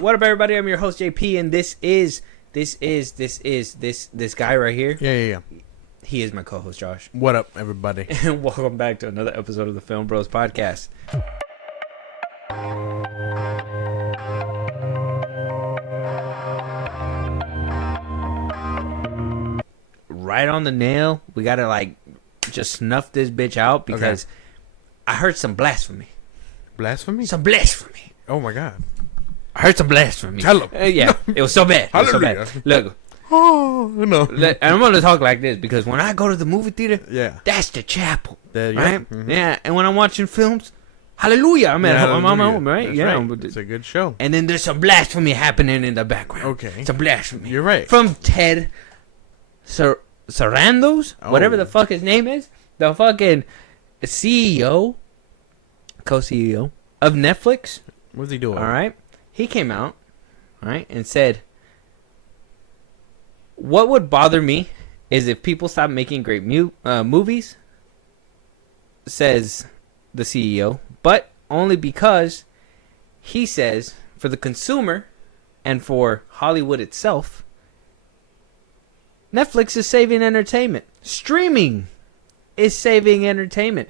What up, everybody? I'm your host JP, and this guy right here. Yeah. He is my co-host Josh. What up, everybody? And welcome back to another episode of the FIlmBros podcast. Right on the nail. We gotta just snuff this bitch out because I heard some blasphemy. Blasphemy? Some blasphemy. Oh my god. I heard some blasphemy. Tell him. Yeah, it was so bad. It was so bad. Look. Oh, no. And I'm going to talk like this because when I go to the movie theater, that's the chapel. Right? Mm-hmm. Yeah, and when I'm watching films, hallelujah, I'm at home. I'm at home, right? That's yeah, right. It's a good show. And then there's some blasphemy happening in the background. Okay. Some blasphemy. You're right. From Ted Seranos, whatever the fuck his name is, the fucking CEO, co-CEO of Netflix. What's he doing? All right. He came out, all right, and said, what would bother me is if people stop making great movies, says the CEO, but only because he says for the consumer and for Hollywood itself, Netflix is saving entertainment. Streaming is saving entertainment.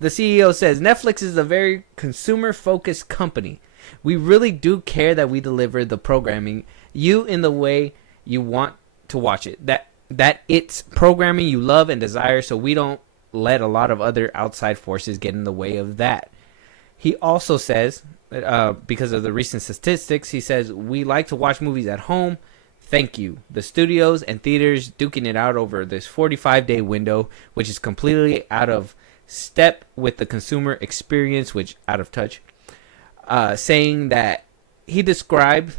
The CEO says Netflix is a very consumer-focused company. We really do care that we deliver the programming you in the way you want to watch it. That it's programming you love and desire, so we don't let a lot of other outside forces get in the way of that. He also says, because of the recent statistics, he says, we like to watch movies at home. Thank you. The studios and theaters duking it out over this 45-day window, which is completely out of step with the consumer experience, which out of touch. Saying that he described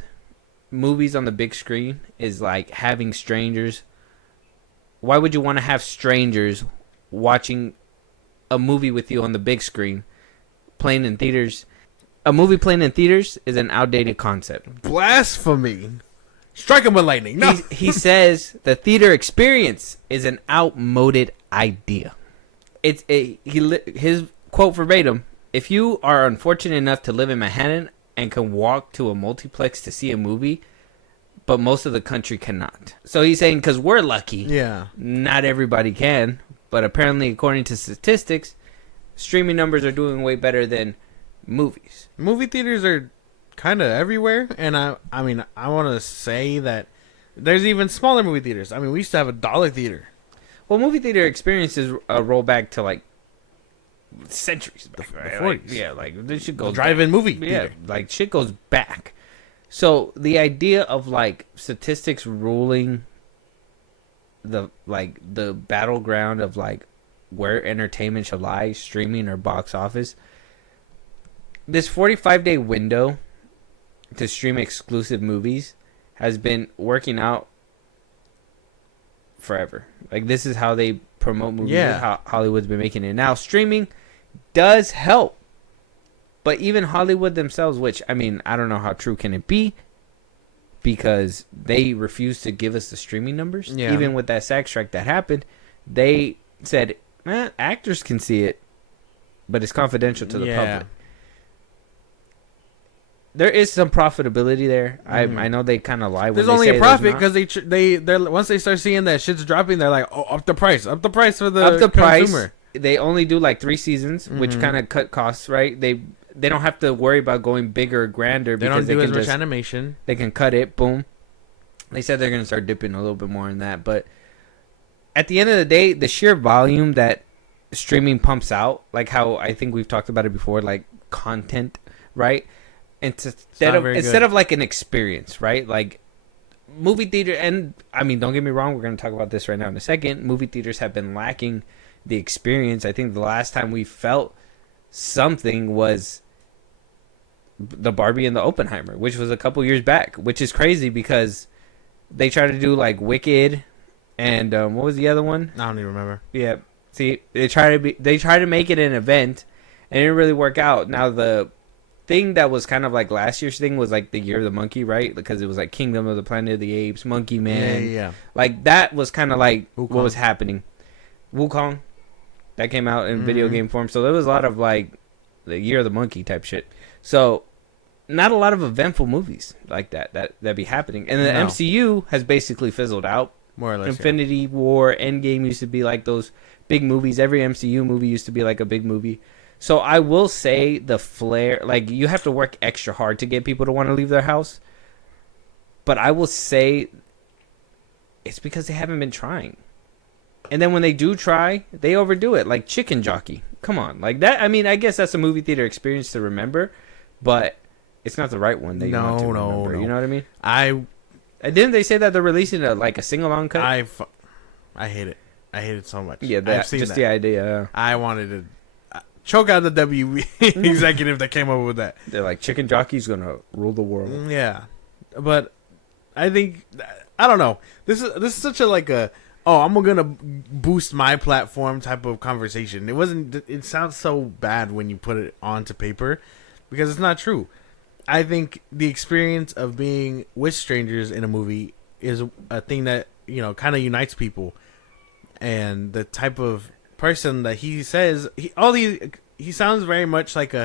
movies on the big screen is like having strangers. Why would you want to have strangers watching a movie with you on the big screen playing in theaters? A movie playing in theaters is an outdated concept. Blasphemy. Strike him with lightning. No. He says the theater experience is an outmoded idea. His quote verbatim: if you are unfortunate enough to live in Manhattan and can walk to a multiplex to see a movie, but most of the country cannot. So he's saying because we're lucky, not everybody can. But apparently, according to statistics, streaming numbers are doing way better than movies. Movie theaters are kind of everywhere, and I want to say that there's even smaller movie theaters. I mean, we used to have a dollar theater. Well, movie theater experiences roll back to like centuries back, right? This shit goes drive-in movie theater. Shit goes back. So the idea of like statistics ruling the battleground of like where entertainment should lie, streaming or box office, this 45-day window to stream exclusive movies has been working out forever. Like, this is how they promote movies. How Hollywood's been making it. Now, streaming does help. But even Hollywood themselves, which, I mean, I don't know how true can it be, because they refused to give us the streaming numbers. Yeah. Even with that SAG strike that happened, they said, actors can see it, but it's confidential to the public. There is some profitability there. I know they kind of lie when there's only a profit because they once they start seeing that shit's dropping, they're like, oh, up the price for the consumer. They only do like 3 seasons, which kind of cut costs, right? They don't have to worry about going bigger or grander because they don't do as much animation. They can cut it, boom. They said they're going to start dipping a little bit more in that, but at the end of the day, the sheer volume that streaming pumps out, like how I think we've talked about it before, like content, right? Instead of like an experience, right? Like movie theater, and I mean, don't get me wrong, we're going to talk about this right now in a second. Movie theaters have been lacking the experience. I think the last time we felt something was the Barbie and the Oppenheimer, which was a couple years back, which is crazy because they try to do like Wicked and what was the other one? I don't even remember. Yeah. See, they try to make it an event and it didn't really work out. Now the thing that was kind of like last year's thing was like the Year of the Monkey, right? Because it was like Kingdom of the Planet of the Apes, Monkey Man. Yeah. Like that was kind of like what was happening. Wukong, that came out in video game form. So there was a lot of like the Year of the Monkey type shit. So not a lot of eventful movies like that be happening. And the No. MCU has basically fizzled out. More or less. Infinity War, Endgame used to be like those big movies. Every MCU movie used to be like a big movie. So I will say the flair, like you have to work extra hard to get people to want to leave their house. But I will say it's because they haven't been trying. And then when they do try, they overdo it. Like Chicken Jockey. Come on. Like that. I mean, I guess that's a movie theater experience to remember. But it's not the right one that you want to remember. You know what I mean? Didn't they say that they're releasing a sing-along cut? I hate it. I hate it so much. Yeah, the idea. I wanted to choke out the WB executive that came up with that. They're like, Chicken Jockey's going to rule the world. Yeah. But I think, I don't know. This is such a I'm going to boost my platform type of conversation. It sounds so bad when you put it onto paper because it's not true. I think the experience of being with strangers in a movie is a thing that, kind of unites people. And the type of person that he says, he sounds very much like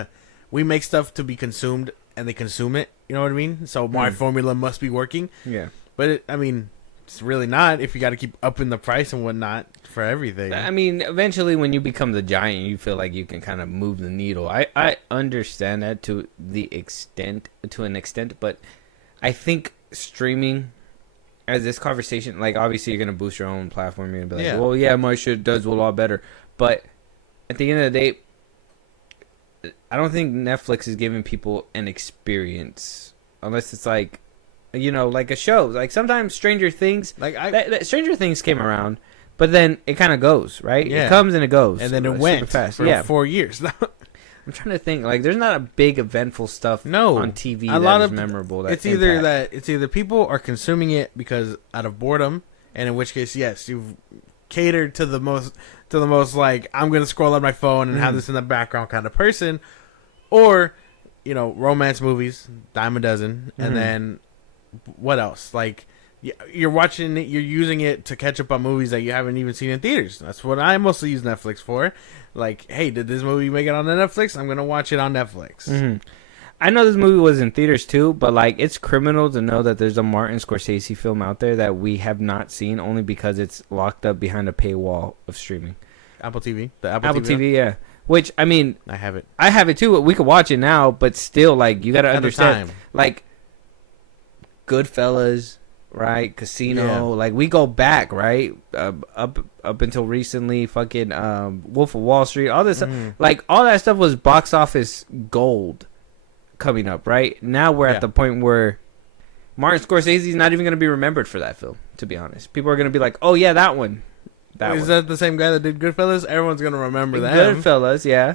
we make stuff to be consumed and they consume it. You know what I mean? So my formula must be working. Yeah. But it's really not if you got to keep upping the price and whatnot for everything. I mean, eventually when you become the giant, you feel like you can kind of move the needle. I understand that to an extent, but I think streaming as this conversation, like obviously you're going to boost your own platform. You're going to be like, well, yeah, my shit does a lot better. But at the end of the day, I don't think Netflix is giving people an experience unless it's like, like a show. Like sometimes Stranger Things, Stranger Things came around, but then it kind of goes, right? Yeah. It comes and it goes, and then it went fast. for 4 years. I'm trying to think. Like, there's not a big eventful stuff on TV that is memorable. It's either people are consuming it because out of boredom, and in which case, yes, you've catered to the most like I'm gonna scroll on my phone and have this in the background kind of person, or romance movies, dime a dozen, and then. What else? Like, you're watching it, you're using it to catch up on movies that you haven't even seen in theaters. That's what I mostly use Netflix for. Like, hey, did this movie make it on Netflix? I'm going to watch it on Netflix. Mm-hmm. I know this movie was in theaters too, but like, it's criminal to know that there's a Martin Scorsese film out there that we have not seen only because it's locked up behind a paywall of streaming. Apple TV? The Apple TV, yeah. Which, I mean... I have it. I have it too. We could watch it now, but still, like, you got to understand. Like... Goodfellas, right? Casino, like we go back, right? Up until recently, fucking Wolf of Wall Street, all this, like all that stuff was box office gold coming up, right? Now we're at the point where Martin Scorsese's not even going to be remembered for that film. To be honest, people are going to be like, "Oh yeah, that one." Is that the same guy that did Goodfellas? Everyone's going to remember that. Goodfellas, yeah.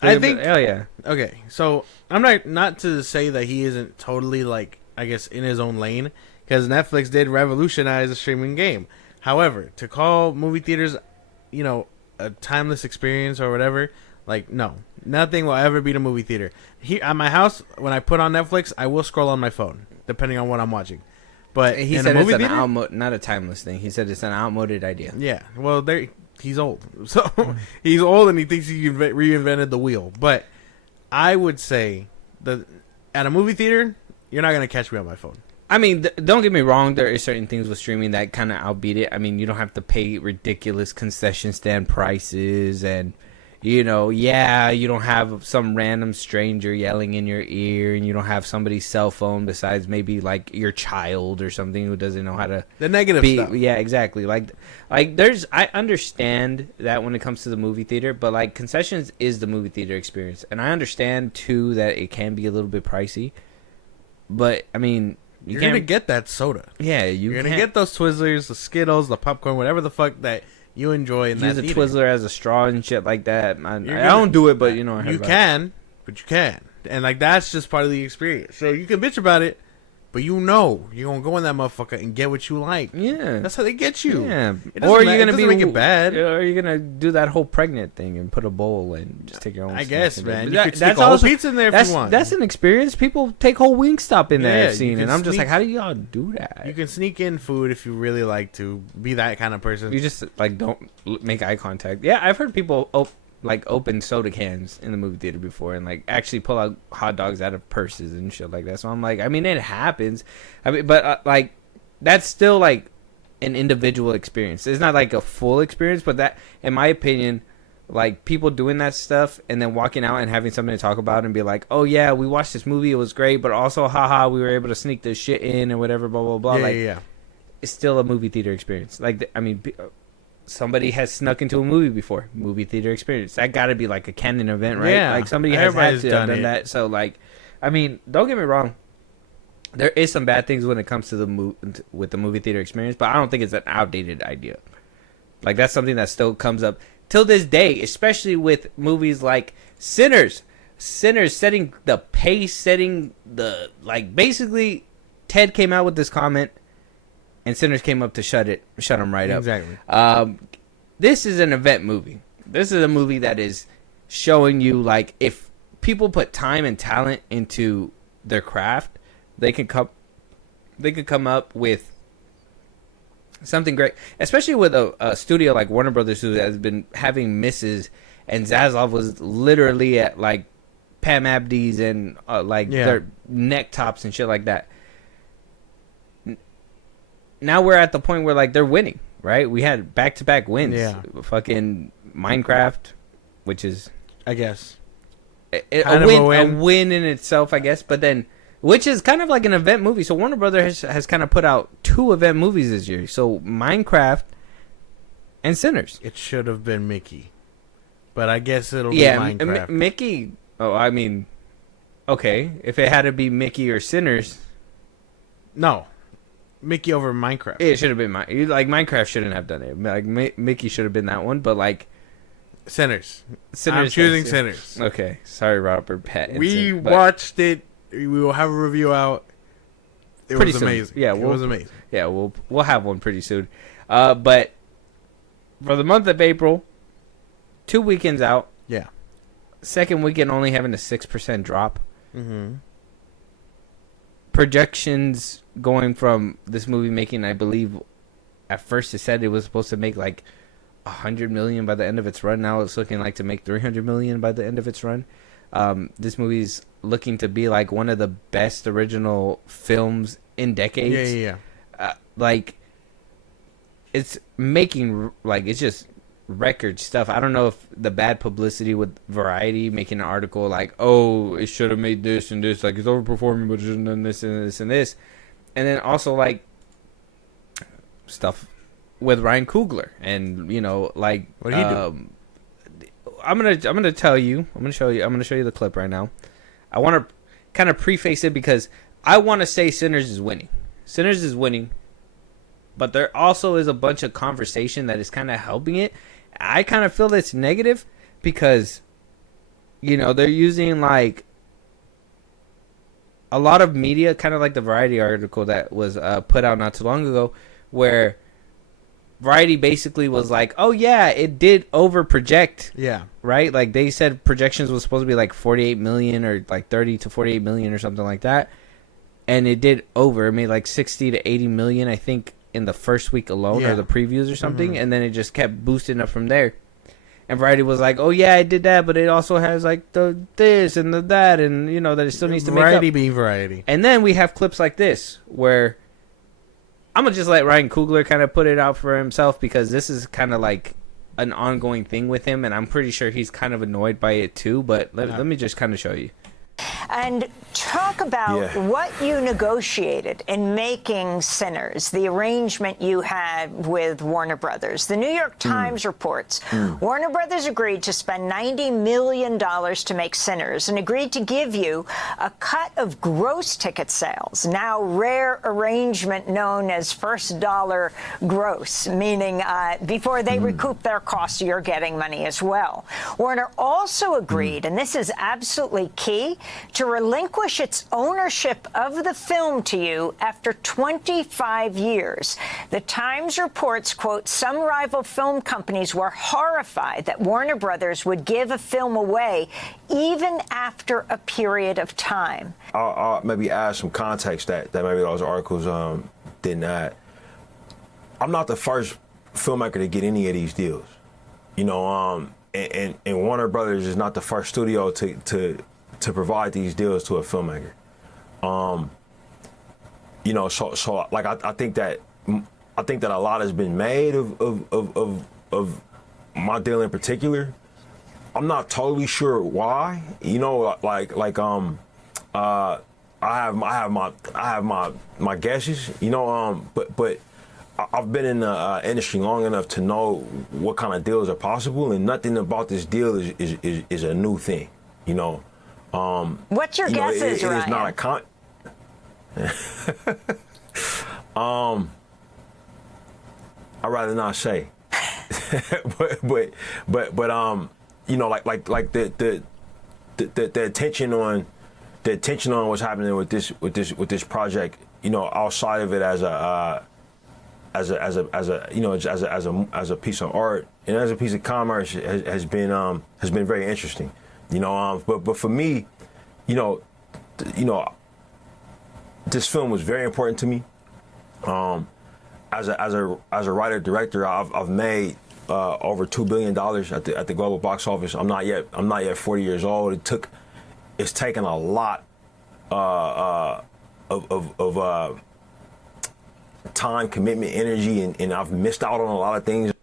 I think. Oh yeah. Okay, so I'm not to say that he isn't totally like. I guess in his own lane, because Netflix did revolutionize the streaming game. However, to call movie theaters, a timeless experience or whatever, like no, nothing will ever beat a movie theater. Here at my house, when I put on Netflix, I will scroll on my phone depending on what I'm watching. But he said it's not a timeless thing. He said it's an outmoded idea. Yeah, well, he's old, so he's old and he thinks he reinvented the wheel. But I would say that at a movie theater. You're not going to catch me on my phone. I mean, don't get me wrong. There are certain things with streaming that kind of outbeat it. I mean, you don't have to pay ridiculous concession stand prices and, you don't have some random stranger yelling in your ear and you don't have somebody's cell phone besides maybe, like, your child or something who doesn't know how to... The negative stuff. Yeah, exactly. Like I understand that when it comes to the movie theater, but, like, concessions is the movie theater experience. And I understand, too, that it can be a little bit pricey. But, I mean... You're going to get that soda. Yeah, you're going to get those Twizzlers, the Skittles, the popcorn, whatever the fuck that you enjoy in that theater. Use a Twizzler as a straw and shit like that. I don't do it, but, I heard you can, but you can. And, like, that's just part of the experience. So you can bitch about it, but you're going to go in that motherfucker and get what you like. Yeah. That's how they get you. Yeah. Or you're going to make it bad. Or you're going to do that whole pregnant thing and put a bowl and just take your own I guess, man. You could stick a whole pizza in there if you want. That's an experience. People take whole Wingstop in there, I've seen. And I'm just like, how do y'all do that? You can sneak in food if you really like to be that kind of person. You just, like, don't make eye contact. Yeah, I've heard people like open soda cans in the movie theater before and like actually pull out hot dogs out of purses and shit like that. So I'm like, I mean, it happens. I mean, but like that's still like an individual experience. It's not like a full experience, but that, in my opinion, like people doing that stuff and then walking out and having something to talk about and be like, oh yeah, we watched this movie, it was great, but also haha, we were able to sneak this shit in and whatever, blah blah blah. Yeah, like, yeah. It's still a movie theater experience. Like, I mean, somebody has snuck into a movie before. Movie theater experience. That got to be like a canon event, right? Yeah. Like somebody has had to have done it. that. So like, I mean, don't get me wrong. There is some bad things when it comes to the with the movie theater experience, but I don't think it's an outdated idea. Like that's something that still comes up till this day, especially with movies like Sinners. Sinners setting the pace, setting the like. Basically, Ted came out with this comment, and Sinners came up to shut him right up. Exactly. This is an event movie. This is a movie that is showing you like if people put time and talent into their craft, they can come up with something great. Especially with a studio like Warner Brothers, who has been having misses, and Zaslav was literally at like Pam Abdi's and their neck tops and shit like that. Now we're at the point where like they're winning, right? We had back-to-back wins. Yeah. Fucking Minecraft, which is, I guess, a win in itself, I guess. But then, which is kind of like an event movie. So Warner Brothers has kind of put out 2 event movies this year. So Minecraft and Sinners. it should have been Mickey, but I guess it'll be Minecraft. Mickey. Oh, I mean, okay. If it had to be Mickey or Sinners, No, Mickey over Minecraft. it should have been Minecraft shouldn't have done it. Like Mickey should have been that one, but like Sinners. Sinners. I'm choosing Sinners. Okay, sorry, Robert Pattinson. We but watched it. We will have a review out. It Pretty was soon. amazing. Yeah, it was amazing. Yeah, we'll have one pretty soon. But for the month of April, 2 weekends out. Yeah. Second weekend only having a 6% drop. Mm-hmm. Projections going from this movie making, I believe, at first it said it was supposed to make like $100 million by the end of its run. Now it's looking like to make $300 million by the end of its run. This movie's looking to be like one of the best original films in decades. Yeah. Like it's making like it's just record stuff. I don't know if the bad publicity with Variety making an article like, oh, it should have made this and this, like it's overperforming, but it shouldn't have done this and this and this, and then also like stuff with Ryan Coogler and like what did he do? I'm gonna tell you. I'm gonna show you the clip right now. I want to kind of preface it because I want to say Sinners is winning. Sinners is winning, but there also is a bunch of conversation that is kind of helping it. I kind of feel it's negative because, they're using like a lot of media, kind of like the Variety article that was put out not too long ago, where Variety basically was like, oh yeah, it did over project. Yeah. Right? Like they said projections was supposed to be like 48 million or like 30 to 48 million or something like that. And it did over. It made like 60 to 80 million, I think, in the first week alone or the previews or something. Mm-hmm. And then it just kept boosting up from there. And Variety was like, oh yeah, it did that, but it also has like the this and the that, and that it still needs to make up. Variety being Variety. And then we have clips like this where I'm going to just let Ryan Coogler kind of put it out for himself because this is kind of like an ongoing thing with him, and I'm pretty sure he's kind of annoyed by it too, but let me just kind of show you. And talk about what you negotiated in making Sinners, the arrangement you had with Warner Brothers. The New York Times reports Warner Brothers agreed to spend $90 million to make Sinners and agreed to give you a cut of gross ticket sales, now rare arrangement known as first dollar gross, meaning before they recoup their costs, you're getting money as well. Warner also agreed, and this is absolutely key, to relinquish its ownership of the film to you after 25 years. The Times reports, quote, some rival film companies were horrified that Warner Brothers would give a film away even after a period of time. I'll maybe add some context that maybe those articles didn't add. I'm not the first filmmaker to get any of these deals. and Warner Brothers is not the first studio to provide these deals to a filmmaker. You know, so like I think that a lot has been made of my deal in particular. I'm not totally sure why. You know, I have my guesses. You know, but I've been in the industry long enough to know what kind of deals are possible, and nothing about this deal is a new thing. You know. What's your guesses, Ryan? It is not a I'd rather not say. but you know, like the attention on what's happening with this project, you know, outside of it as a piece of art and as a piece of commerce has been very interesting. You know, but for me, you know, this film was very important to me. As a writer director, I've made over $2 billion at the global box office. I'm not yet 40 years old. It's taken a lot of time, commitment, energy, and I've missed out on a lot of things.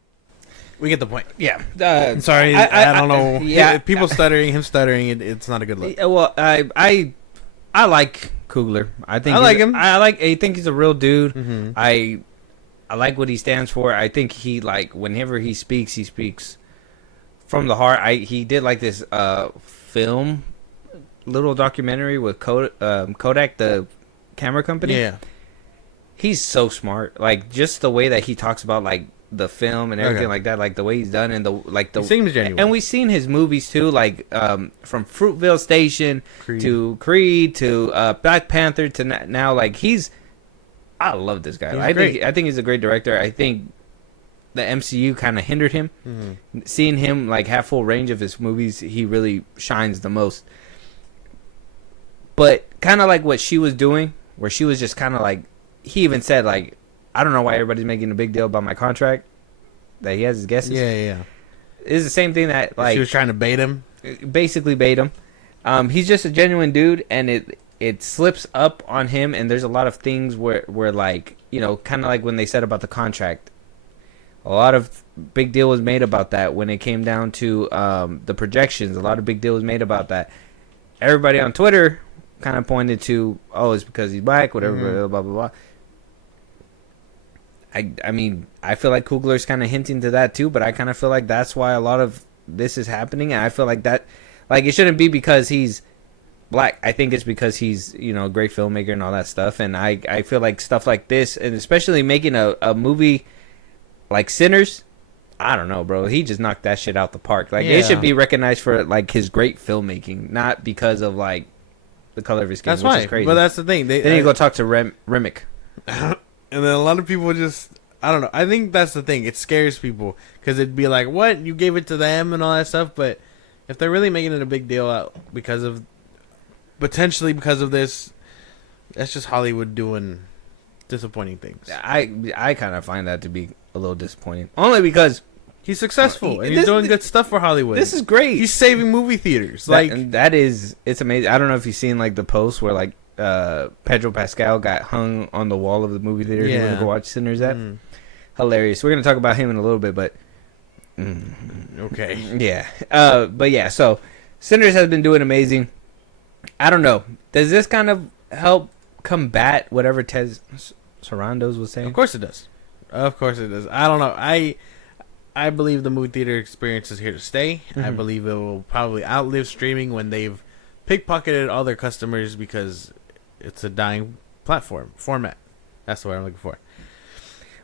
We get the point. Yeah. Sorry, I don't know. Yeah, people stuttering, him stuttering. It's not a good look. Well, I like Coogler. I like him. I think he's a real dude. Mm-hmm. I like what he stands for. I think he, like, whenever he speaks from the heart. He did like this film, little documentary with Kodak, the camera company. Yeah. He's so smart. Like, just the way that he talks about, like, the film and everything like that, like the way he's done, and the he seems genuine. And we've seen his movies too, like from Fruitvale Station to Creed to Black Panther to now. Like, I love this guy. I think he's a great director. I think the MCU kind of hindered him. Mm-hmm. Seeing him like have full range of his movies, he really shines the most. But kind of like what she was doing, where she was just kind of like, he even said, like, I don't know why everybody's making a big deal about my contract, that he has his guesses. Yeah. It's the same thing that, like, she was trying to bait him. Basically bait him. He's just a genuine dude, and it slips up on him, and there's a lot of things where like, you know, kind of like when they said about the contract. A lot of big deal was made about that when it came down to the projections. A lot of big deal was made about that. Everybody on Twitter kind of pointed to, oh, it's because he's black, whatever, blah, blah, blah. I mean, I feel like Coogler's kind of hinting to that too, but I kind of feel like that's why a lot of this is happening, and I feel like that, like, it shouldn't be because he's black. I think it's because he's, you know, a great filmmaker and all that stuff, and I feel like stuff like this, and especially making a movie like Sinners, I don't know, bro. He just knocked that shit out the park. Like, it should be recognized for, like, his great filmmaking, not because of, like, the color of his skin, which is crazy. But that's the thing. Then you go talk to Remick. And then a lot of people just, I don't know. I think that's the thing. It scares people because it'd be like, what? You gave it to them and all that stuff. But if they're really making it a big deal out potentially because of this, that's just Hollywood doing disappointing things. I kind of find that to be a little disappointing. Only because he's successful and he's doing good stuff for Hollywood. This is great. He's saving movie theaters. It's amazing. I don't know if you've seen, like, the post where, like, Pedro Pascal got hung on the wall of the movie theater he went to go watch Sinners at. Hilarious. We're gonna talk about him in a little bit, but okay. Yeah. But yeah, so Sinners has been doing amazing. I don't know. Does this kind of help combat whatever Ted Seranos was saying? Of course it does. Of course it does. I don't know. I believe the movie theater experience is here to stay. Mm-hmm. I believe it will probably outlive streaming when they've pickpocketed all their customers because it's a dying format. That's the word I'm looking for.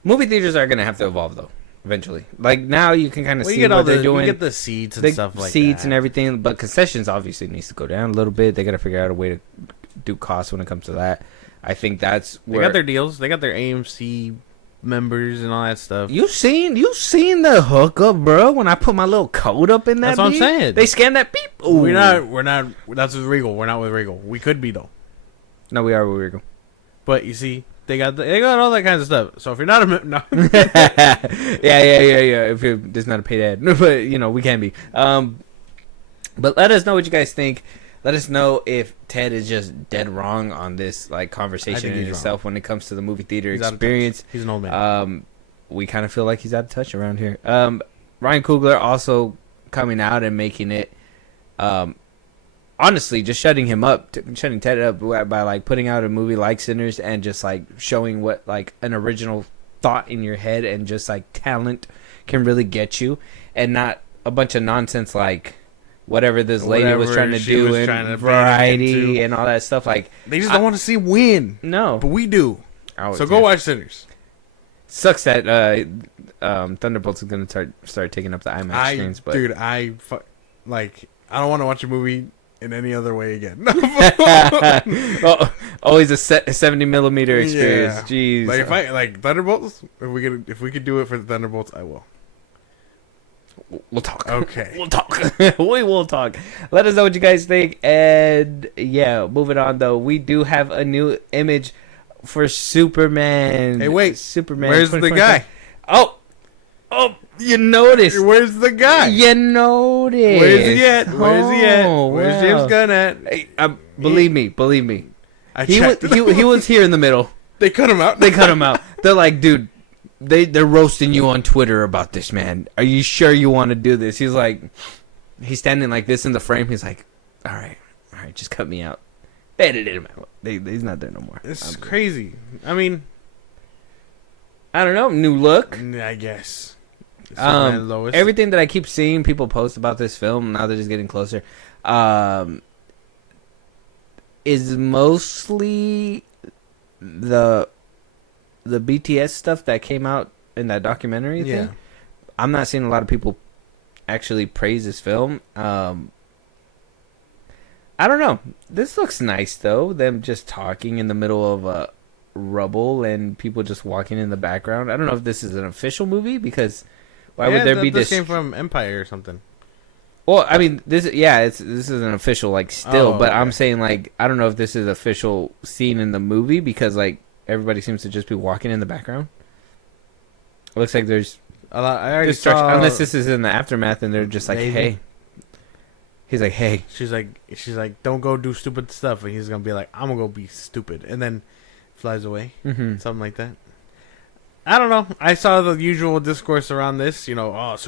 Movie theaters are gonna have to evolve though, eventually. Like, now you can kind of see what they're doing. You get the seats and stuff like that. Seats and everything, but concessions obviously needs to go down a little bit. They got to figure out a way to do costs when it comes to that. I think that's where they got their deals. They got their AMC members and all that stuff. You seen the hookup, bro? When I put my little code up in that, that's what I'm saying. They scan that beep. Ooh. We're not. That's with Regal. We're not with Regal. We could be though. No, we are with Regal. But you see, They got all that kind of stuff. So if you're not a no, yeah. If it is not a paid ad, but we can be. But let us know what you guys think. Let us know if Ted is just dead wrong on this conversation in itself when it comes to the movie theater experience. He's an old man. We kind of feel like he's out of touch around here. Ryan Coogler also coming out and making it. Honestly, just shutting Ted up by putting out a movie like Sinners and just showing what an original thought in your head and just talent can really get you, and not a bunch of nonsense whatever this lady was trying to do in Variety and all that stuff. They just don't want to see win. No, but we do. So go watch Sinners. Sucks that Thunderbolts is going to start taking up the IMAX screens. But dude, I don't want to watch a movie in any other way again. Always a 70 millimeter experience. Yeah. Jeez. If I Thunderbolts, if we could do it for the Thunderbolts, I will. We'll talk. Okay. We'll talk. We will talk. Let us know what you guys think. And yeah, moving on though, we do have a new image for Superman. Hey, wait. Superman. Where's the guy? Oh, you noticed. Where's the guy? You noticed. Where's he at? Where's James Gunn at? Hey, believe me. He checked. was here in the middle. They cut him out. They're like, dude, they're roasting you on Twitter about this, man. Are you sure you want to do this? He's standing like this in the frame. He's like, all right, just cut me out. They edited him out. He's not there no more. This is crazy. I mean, I don't know. New look, I guess. Everything that I keep seeing people post about this film, now they're just getting closer, is mostly the BTS stuff that came out in that documentary thing. I'm not seeing a lot of people actually praise this film. I don't know. This looks nice though. Them just talking in the middle of rubble and people just walking in the background. I don't know if this is an official movie because why would there be this? This came from Empire or something. Well, I mean, this is an official still, but okay. I'm saying I don't know if this is official scene in the movie because everybody seems to just be walking in the background. It looks like there's a lot. I already saw, unless this is in the aftermath and they're just hey. He's like, hey. She's like, don't go do stupid stuff. And he's going to be like, I'm going to go be stupid. And then flies away. Mm-hmm. Something like that. I don't know. I saw the usual discourse around this. Suit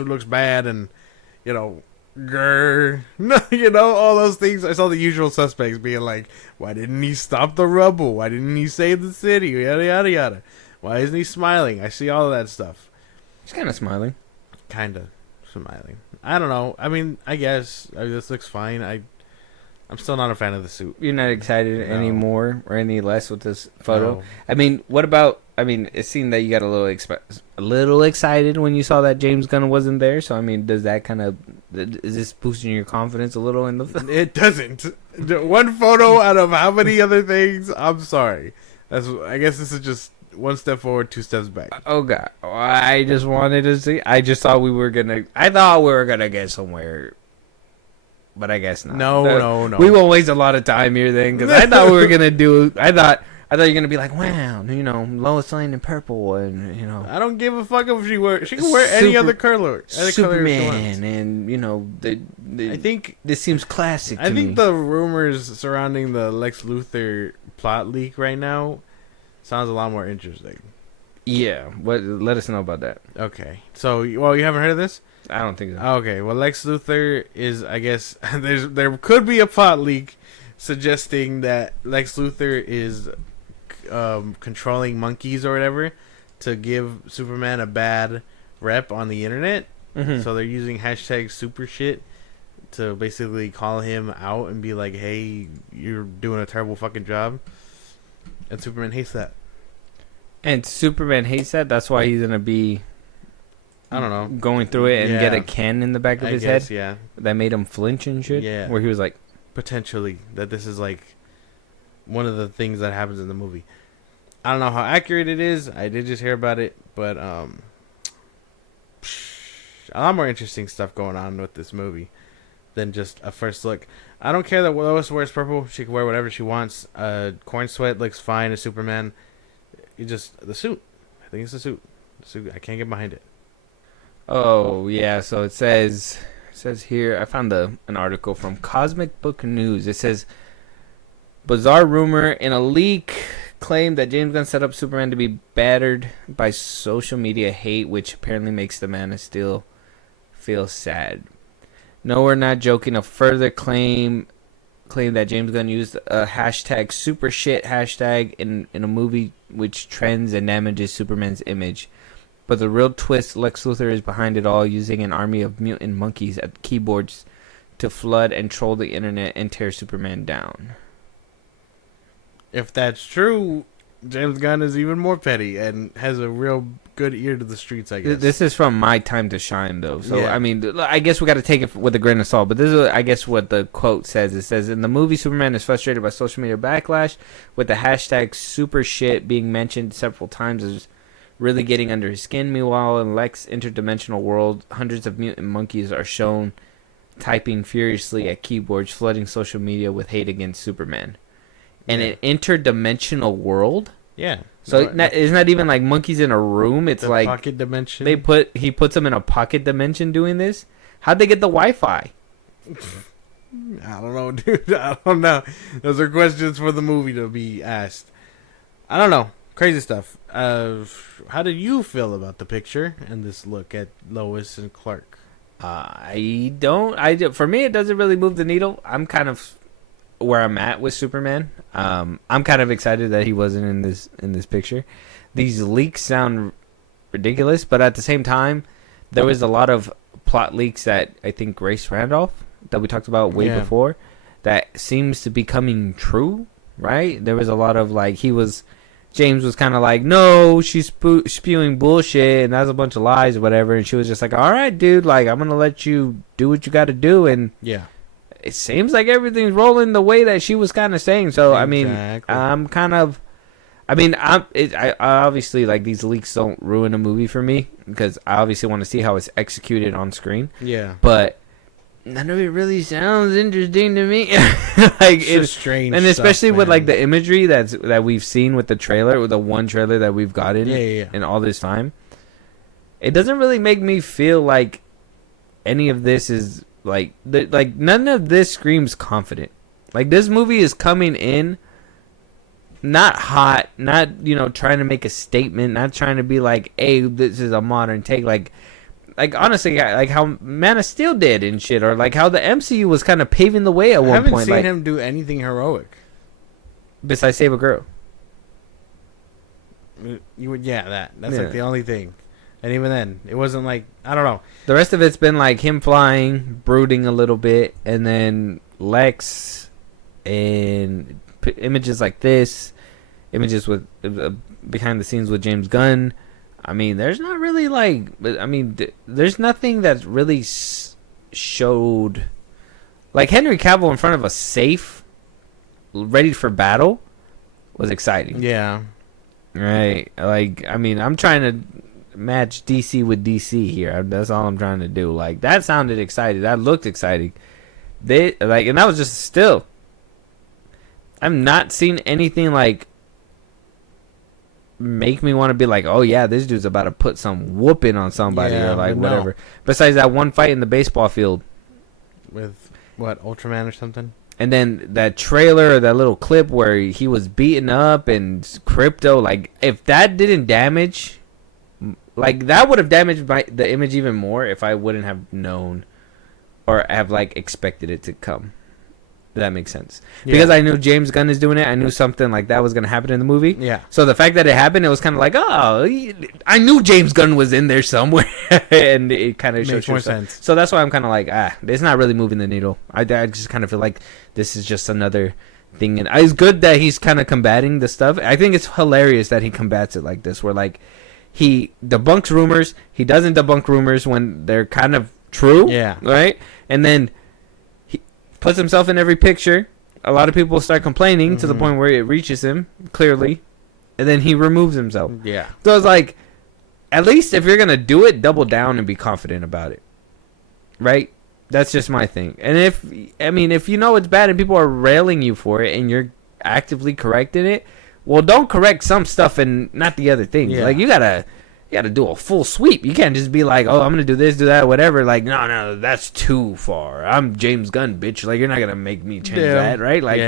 looks bad and, grr. All those things. I saw the usual suspects being like, why didn't he stop the rubble? Why didn't he save the city? Yada, yada, yada. Why isn't he smiling? I see all of that stuff. He's kind of smiling. Kind of smiling. I don't know. I mean, I guess this looks fine. I'm still not a fan of the suit. You're not excited anymore or any less with this photo? No. I mean, what about... I mean, it seemed that you got a little excited when you saw that James Gunn wasn't there. So, I mean, does that kind of... Is this boosting your confidence a little in the film? It doesn't. One photo out of how many other things? I'm sorry. I guess this is just one step forward, two steps back. Oh, God. I just wanted to see... I just thought we were going to... I thought we were going to get somewhere... But I guess not. No. We won't waste a lot of time here then, because I thought we were gonna do. I thought you were gonna be like, wow, Lois Lane in purple, and I don't give a fuck if she can wear any other color. Superman, and I think this seems classic. I think the rumors surrounding the Lex Luthor plot leak right now sounds a lot more interesting. Yeah, let us know about that. Okay, so you haven't heard of this? I don't think so. Okay, well, Lex Luthor is, I guess, there could be a plot leak suggesting that Lex Luthor is controlling monkeys or whatever to give Superman a bad rep on the internet. Mm-hmm. So they're using hashtag super shit to basically call him out and be like, hey, you're doing a terrible fucking job. And Superman hates that. And Superman hates that? That's why he's going to be... I don't know. Going through it and get a can in the back of his head? Yeah. That made him flinch and shit? Yeah. Where he was like... Potentially. That this is one of the things that happens in the movie. I don't know how accurate it is. I did just hear about it. But, a lot more interesting stuff going on with this movie than just a first look. I don't care that Lois wears purple. She can wear whatever she wants. Corn Sweat looks fine as Superman. It's just the suit. I think it's the suit. The suit. I can't get behind it. Oh yeah, so it says here. I found an article from Cosmic Book News. It says bizarre rumor in a leak claimed that James Gunn set up Superman to be battered by social media hate, which apparently makes the Man of Steel feel sad. No, we're not joking. A further claim that James Gunn used a hashtag super shit hashtag in a movie which trends and damages Superman's image. But the real twist, Lex Luthor is behind it all, using an army of mutant monkeys at keyboards to flood and troll the internet and tear Superman down. If that's true, James Gunn is even more petty and has a real good ear to the streets, I guess. This is from My Time to Shine, though. So, Yeah. I mean, I guess we got to take it with a grain of salt. But this is, I guess, what the quote says. It says, in the movie, Superman is frustrated by social media backlash, with the hashtag super shit being mentioned several times as really getting under his skin. Meanwhile, in Lex's interdimensional world, hundreds of mutant monkeys are shown typing furiously at keyboards, flooding social media with hate against Superman. And Yeah. an interdimensional world? Yeah. So it's not even like monkeys in a room. It's the like pocket dimension. he puts them in a pocket dimension doing this. How'd they get the Wi-Fi? I don't know, dude. I don't know. Those are questions for the movie to be asked. I don't know. Crazy stuff. How did you feel about the picture and this look at Lois and Clark? For me, it doesn't really move the needle. I'm kind of where I'm at with Superman. I'm kind of excited that he wasn't in this picture. These leaks sound ridiculous, but at the same time, there was a lot of plot leaks that I think Grace Randolph, that we talked about way before, that seems to be coming true, right? There was a lot of like, James was kind of like, no, she's spewing bullshit and that's a bunch of lies or whatever, and she was just like, all right, dude, like, I'm gonna let you do what you gotta do, and Yeah. it seems like everything's rolling the way that she was kind of saying. So Exactly. I obviously, like, these leaks don't ruin a movie for me because I obviously want to see how it's executed on screen. Yeah. But none of it really sounds interesting to me. It's just strange, and especially stuff, with like man. the imagery that we've seen with the trailer, with the one trailer that we've gotten in all this time. It doesn't really make me feel like any of this is like none of this screams confident. Like, this movie is coming in not hot, not, trying to make a statement, not trying to be like, hey, this is a modern take, like honestly, like how Man of Steel did and shit, or like how the MCU was kind of paving the way at one I haven't point. seen Like, him do anything heroic. besides save a girl. That's Yeah. like the only thing. And even then, it wasn't like, I don't know. The rest of it's been like him flying, brooding a little bit, and then Lex and images like this, images with behind the scenes with James Gunn. I mean, there's not really like, there's nothing that really showed, like, Henry Cavill in front of a safe, ready for battle, was exciting. Yeah. Right. Like, I mean, I'm trying to match DC with DC here. That's all I'm trying to do. Like, that sounded exciting. That looked exciting. And that was just still. I've not seen anything like make me want to be like, oh yeah, this dude's about to put some whooping on somebody, or like whatever. Besides that one fight in the baseball field With what, Ultraman or something? and then that trailer, that little clip where he was beaten up and Crypto, like, if that didn't damage, like, that would have damaged the image even more if I wouldn't have known or have like expected it to come. If that makes sense. Because I knew James Gunn is doing it. I knew something like that was going to happen in the movie. Yeah. So the fact that it happened, it was kind of like, oh, I knew James Gunn was in there somewhere. And it kind of Makes more sense. So that's why I'm kind of like, it's not really moving the needle. I just kind of feel like this is just another thing. And it's good that he's kind of combating the stuff. I think it's hilarious that he combats it like this, where like he debunks rumors. He doesn't debunk rumors when they're kind of true. Yeah. Right? And then puts himself in every picture. A lot of people start complaining to the point where it reaches him, clearly. And then he removes himself. Yeah. So it's like, at least if you're going to do it, double down and be confident about it. Right? That's just my thing. And if you know it's bad and people are railing you for it and you're actively correcting it, Well, don't correct some stuff and not the other things. Yeah. Like you gotta do a full sweep. You can't just be like, oh, I'm gonna do this, do that, whatever. Like, no, that's too far. I'm James Gunn, bitch. Like, you're not gonna make me change that, right? Like,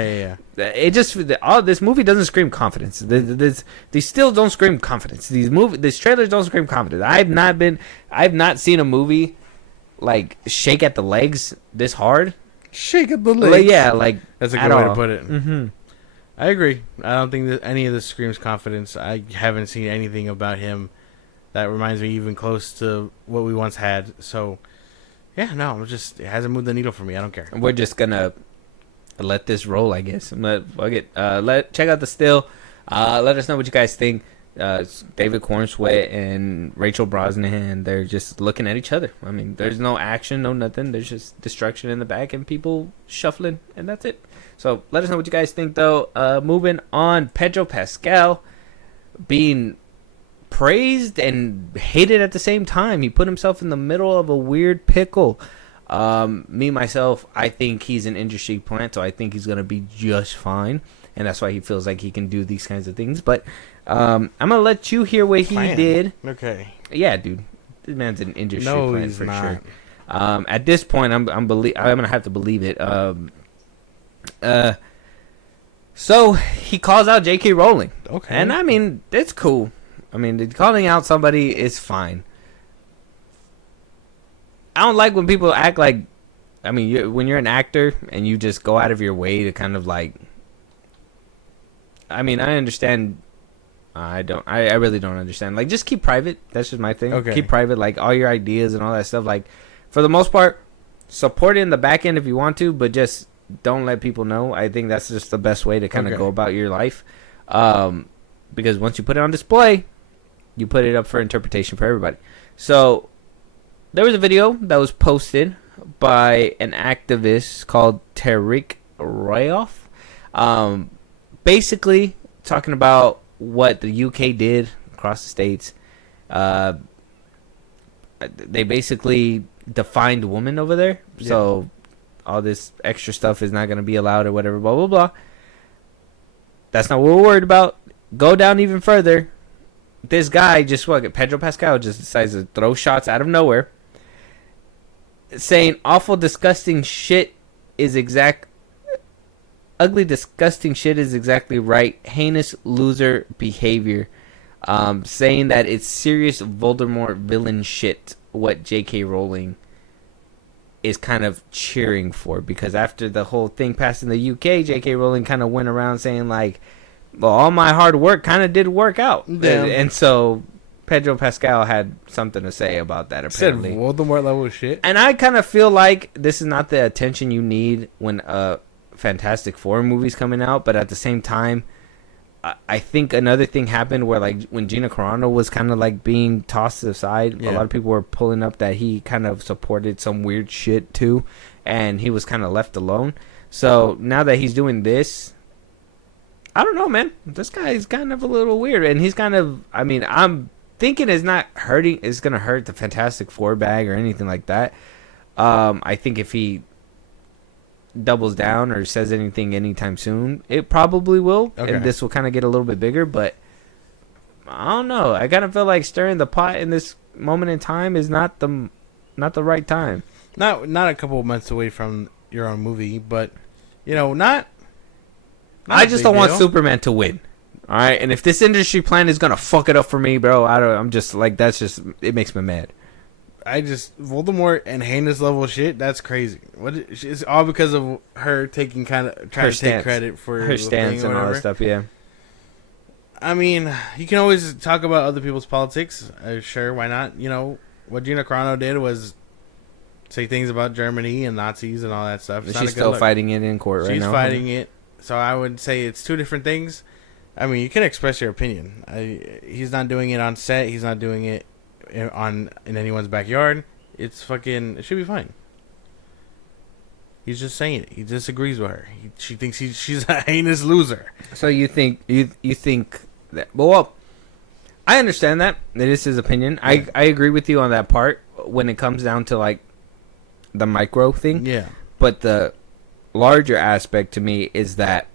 it just all this movie doesn't scream confidence. These still don't scream confidence. These trailers don't scream confidence. I've not seen a movie like shake at the legs this hard. Shake at the legs. Like, yeah, like that's a good way to put it. Mm-hmm. I agree. I don't think that any of this screams confidence. I haven't seen anything about him that reminds me even close to what we once had. So, yeah, no, it hasn't moved the needle for me. I don't care. We're just gonna let this roll, I guess. Check out the still. Let us know what you guys think. David Cornsweet and Rachel Brosnahan, they're just looking at each other. I mean, there's no action, no nothing. There's just destruction in the back and people shuffling, and that's it. So let us know what you guys think, though. Moving on, Pedro Pascal being praised and hated at the same time. He put himself in the middle of a weird pickle. Myself, I think he's an industry plant, so I think he's going to be just fine. And that's why he feels like he can do these kinds of things. But I'm going to let you hear what he did. Okay. Yeah, dude. This man's an industry plant for not. sure. At this point, I'm going to have to believe it. So he calls out J.K. Rowling. Okay. And I mean, it's cool. I mean, calling out somebody is fine. I don't like when people act like, I mean, when you're an actor and you just go out of your way to kind of like, I mean, I understand. I really don't understand. Like, just keep private. That's just my thing. Okay. Keep private, like, all your ideas and all that stuff. Like, for the most part, support it in the back end if you want to, but just don't let people know. I think that's just the best way to kind of go about your life. Because once you put it on display, you put it up for interpretation for everybody. So there was a video that was posted by an activist called Tariq Rayoff, basically talking about what the UK did across the states. They basically defined woman over there, so all this extra stuff is not going to be allowed or whatever, blah, blah, blah. That's not what we're worried about. Go down even further. This guy Pedro Pascal just decides to throw shots out of nowhere, saying awful, disgusting shit is ugly, disgusting shit is exactly right. Heinous loser behavior. Saying that it's serious Voldemort villain shit what J.K. Rowling is kind of cheering for, because after the whole thing passed in the UK, J.K. Rowling kind of went around saying like, well, all my hard work kind of did work out. And so Pedro Pascal had something to say about that, apparently. Said Voldemort level shit. And I kind of feel like this is not the attention you need when Fantastic Four movie's coming out, but at the same time, I think another thing happened where, like, when Gina Carano was kind of like being tossed to the side, a lot of people were pulling up that he kind of supported some weird shit too, and he was kind of left alone. So now that he's doing this, I don't know, man. This guy is kind of a little weird, and he's kind of, I mean, I'm thinking it's going to hurt the Fantastic Four bag or anything like that. I think if he doubles down or says anything anytime soon, it probably will, and this will kind of get a little bit bigger, but I don't know. I kind of feel like stirring the pot in this moment in time is not the right time. Not a couple of months away from your own movie, but not I just don't want Superman to win. All right, and if this industry plan is gonna fuck it up for me, bro, I'm just like, it makes me mad. Voldemort and heinous level shit. That's crazy. It's all because of her trying to take credit for her stance and all that stuff. Yeah. I mean, you can always talk about other people's politics. Sure, why not? What Gina Carano did was say things about Germany and Nazis and all that stuff. She's still fighting it in court right now. She's fighting it. So I would say it's two different things. I mean, you can express your opinion. He's not doing it on set. He's not doing it in anyone's backyard. It should be fine. He's just saying it. He disagrees with her. She thinks she's a heinous loser. So you think that? Well, I understand that. It is his opinion. Yeah. I agree with you on that part when it comes down to like the micro thing. Yeah. But the larger aspect to me is that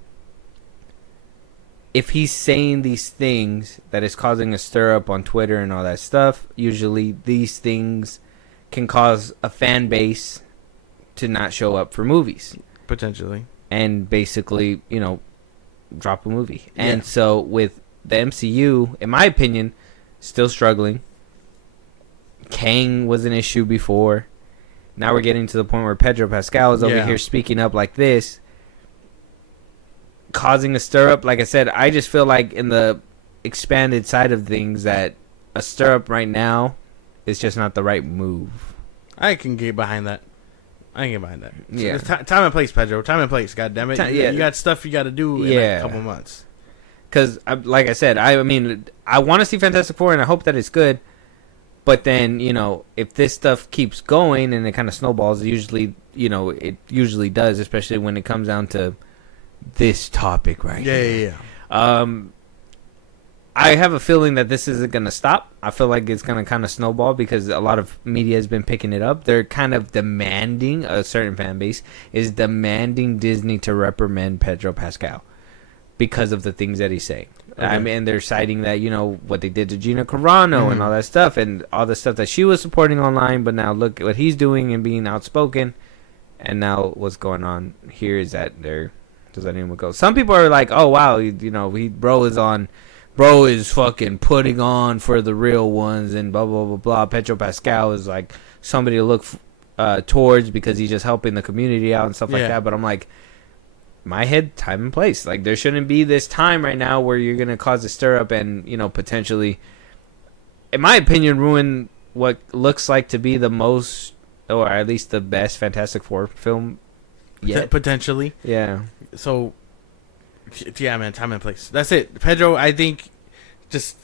if he's saying these things that is causing a stir up on Twitter and all that stuff, usually these things can cause a fan base to not show up for movies. Potentially. And basically, drop a movie. Yeah. And so with the MCU, in my opinion, still struggling. Kang was an issue before. Now we're getting to the point where Pedro Pascal is over here speaking up like this, causing a stir up. Like I said, I just feel like in the expanded side of things that a stir up right now is just not the right move. I can get behind that. Yeah. Time and place, Pedro. Time and place. God damn it. You got stuff you got to do in a couple months. Because, like I said, I mean, I want to see Fantastic Four, and I hope that it's good. But then, if this stuff keeps going and it kind of snowballs, it usually does, especially when it comes down to this topic right here. Yeah. I have a feeling that this isn't going to stop. I feel like it's going to kind of snowball because a lot of media has been picking it up. They're kind of demanding, a certain fan base is demanding Disney to reprimand Pedro Pascal because of the things that he's saying. Okay. I mean, they're citing that, what they did to Gina Carano and all that stuff and all the stuff that she was supporting online. But now look at what he's doing and being outspoken. And now what's going on here is that they're just letting him go. Some people are like, oh, wow, Bro is fucking putting on for the real ones and blah, blah, blah, blah. Pedro Pascal is like somebody to look towards because he's just helping the community out and stuff like that. But I'm like, my head, time and place. Like, there shouldn't be this time right now where you're going to cause a stir up and, potentially, in my opinion, ruin what looks like to be the most, or at least the best Fantastic Four film yet. Potentially. Yeah. So, yeah, man, time and place. That's it. Pedro, I think, just